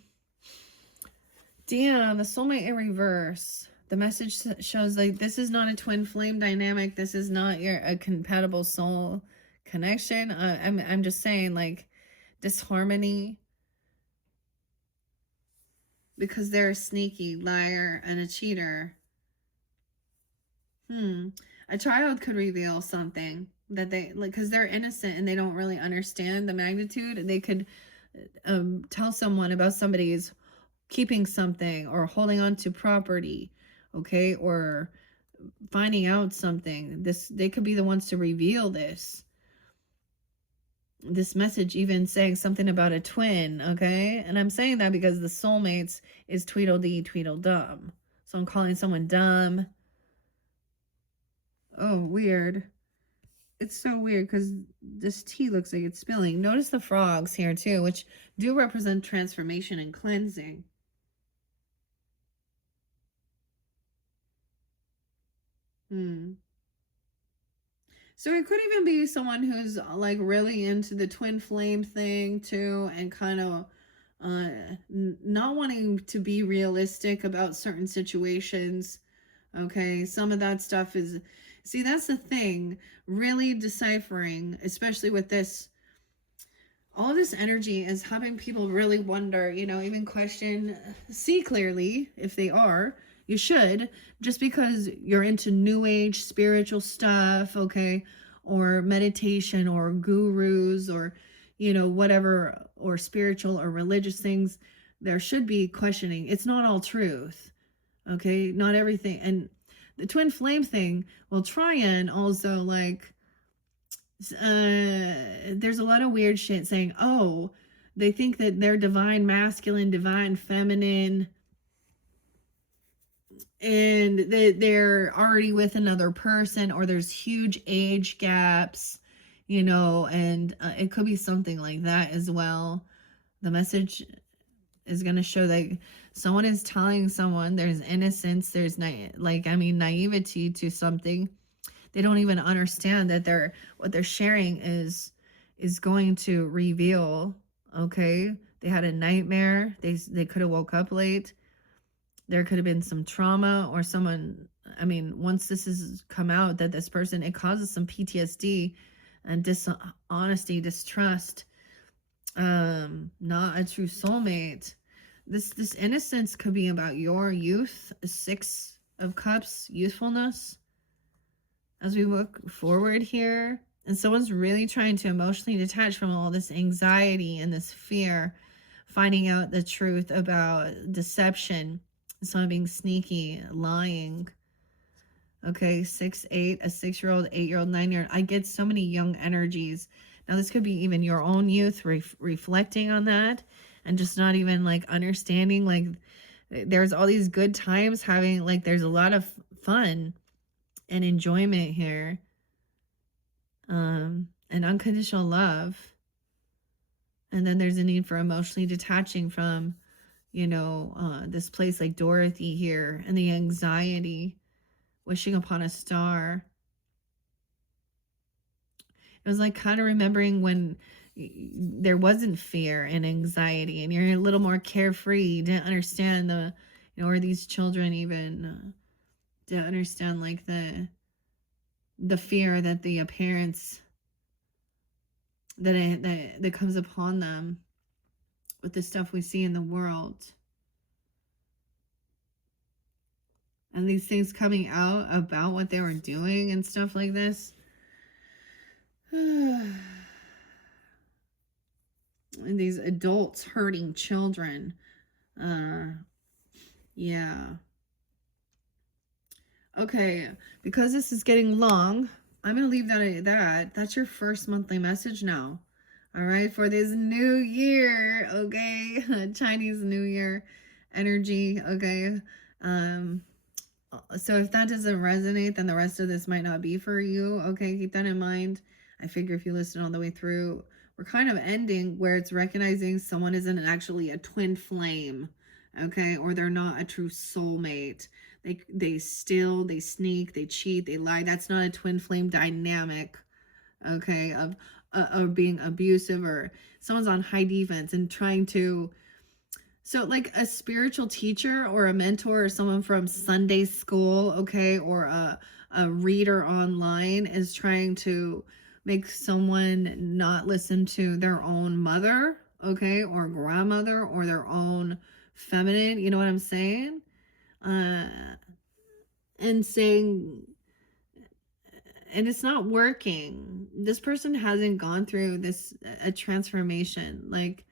Damn, the soulmate in reverse. The message shows like this is not a twin flame dynamic. This is not a compatible soul connection. I'm just saying like disharmony. Because they're a sneaky liar and a cheater. A child could reveal something that they like because they're innocent and they don't really understand the magnitude. They could tell someone about somebody's keeping something or holding on to property, okay, or finding out something. They could be the ones to reveal this message, even saying something about a twin, okay? And I'm saying that because the soulmates is Tweedledee, Tweedledum. So I'm calling someone dumb. Oh, weird. It's so weird because this tea looks like it's spilling. Notice the frogs here too, which do represent transformation and cleansing. So it could even be someone who's like really into the twin flame thing too, and kind of not wanting to be realistic about certain situations. Okay, some of that stuff is, see, that's the thing, really deciphering, especially with this all this energy is helping people really wonder, you know, even question, see clearly if they are. You should, just because you're into new age spiritual stuff, okay, or meditation or gurus or, you know, whatever, or spiritual or religious things, there should be questioning. It's not all truth, okay? Not everything. And the twin flame thing will try and also like, there's a lot of weird shit saying, oh, they think that they're divine masculine, divine feminine, and they're already with another person, or there's huge age gaps, you know, and it could be something like that as well. The message is going to show that someone is telling someone there's innocence, there's naivety to something. They don't even understand that what they're sharing is going to reveal. Okay, they had a nightmare, they could have woke up late, there could have been some trauma, or someone, I mean, once this has come out that this person, it causes some PTSD and dishonesty, distrust, not a true soulmate. This innocence could be about your youth, 6 of Cups, youthfulness, as we look forward here. And someone's really trying to emotionally detach from all this anxiety and this fear, finding out the truth about deception, someone being sneaky, lying. Okay, 6, 8, a 6-year-old, 8-year-old, 9-year-old. I get so many young energies. Now, this could be even your own youth reflecting on that and just not even like understanding, like there's all these good times having, like there's a lot of fun and enjoyment here, and unconditional love. And then there's a need for emotionally detaching from, you know, this place like Dorothy here, and the anxiety, wishing upon a star. It was like kind of remembering when there wasn't fear and anxiety and you're a little more carefree. You didn't understand the, you know, or these children even didn't understand like the fear that the parents that comes upon them with the stuff we see in the world, and these things coming out about what they were doing and stuff like this. And these adults hurting children. Yeah. Okay, because this is getting long, I'm going to leave that at that. That's your first monthly message now. All right, for this new year, okay? Chinese New Year energy, okay? So if that doesn't resonate, then the rest of this might not be for you, okay? Keep that in mind. I figure if you listen all the way through, we're kind of ending where it's recognizing someone isn't actually a twin flame, okay? Or they're not a true soulmate. They steal, they sneak, they cheat, they lie. That's not a twin flame dynamic, okay, of being abusive, or someone's on high defense and trying to. So like a spiritual teacher or a mentor or someone from Sunday school, okay, or a reader online is trying to make someone not listen to their own mother, okay, or grandmother, or their own feminine, you know what I'm saying? And saying, and it's not working. This person hasn't gone through a transformation. Like,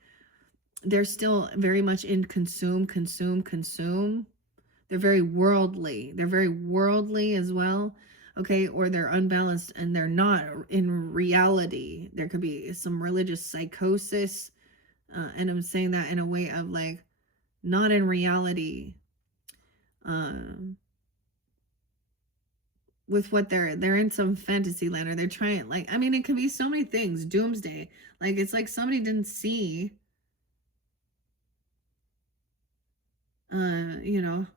they're still very much in consume. They're very worldly. They're very worldly as well. Okay, or they're unbalanced and they're not in reality. There could be some religious psychosis. And I'm saying that in a way of like, not in reality. With what they're in some fantasy land, or they're trying, like, I mean, it could be so many things. Doomsday. Like, it's like somebody didn't see, you know,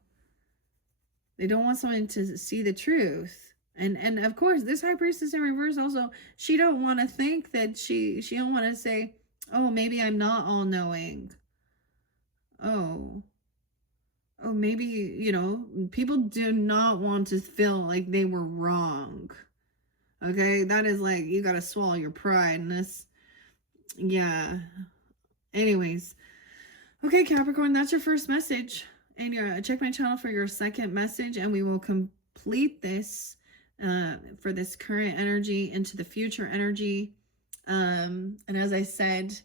they don't want someone to see the truth. And of course, this high priestess in reverse also, she don't want to think that she don't want to say, oh, maybe I'm not all knowing. Oh, maybe, you know, people do not want to feel like they were wrong. Okay, that is like, you got to swallow your pride. And Yeah. Anyways. Okay, Capricorn, that's your first message. And check my channel for your second message, and we will complete this for this current energy into the future energy. And as I said,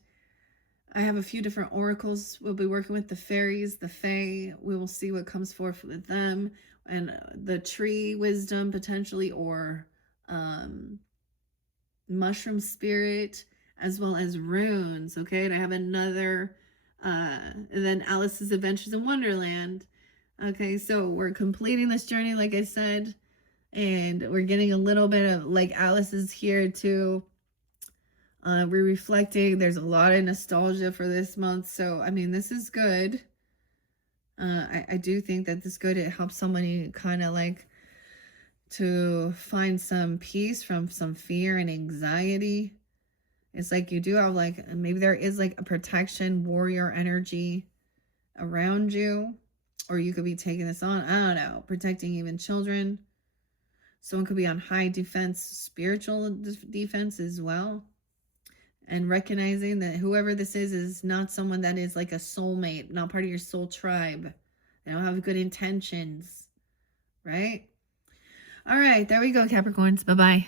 I have a few different oracles. We'll be working with the fairies, the fae. We will see what comes forth with them, and the tree wisdom potentially, or mushroom spirit, as well as runes. Okay, and I have another and then Alice's Adventures in Wonderland. Okay, so we're completing this journey, like I said, and we're getting a little bit of, like, Alice is here too. We're reflecting. There's a lot of nostalgia for this month, so I mean, this is good. I do think that this is good. It helps somebody kind of like to find some peace from some fear and anxiety. It's like you do have, like, maybe there is like a protection warrior energy around you, or you could be taking this on, I don't know, protecting even children. Someone could be on high defense, spiritual defense as well, and recognizing that whoever this is not someone that is like a soulmate, not part of your soul tribe. They don't have good intentions, right? All right, there we go, Capricorns. Bye-bye.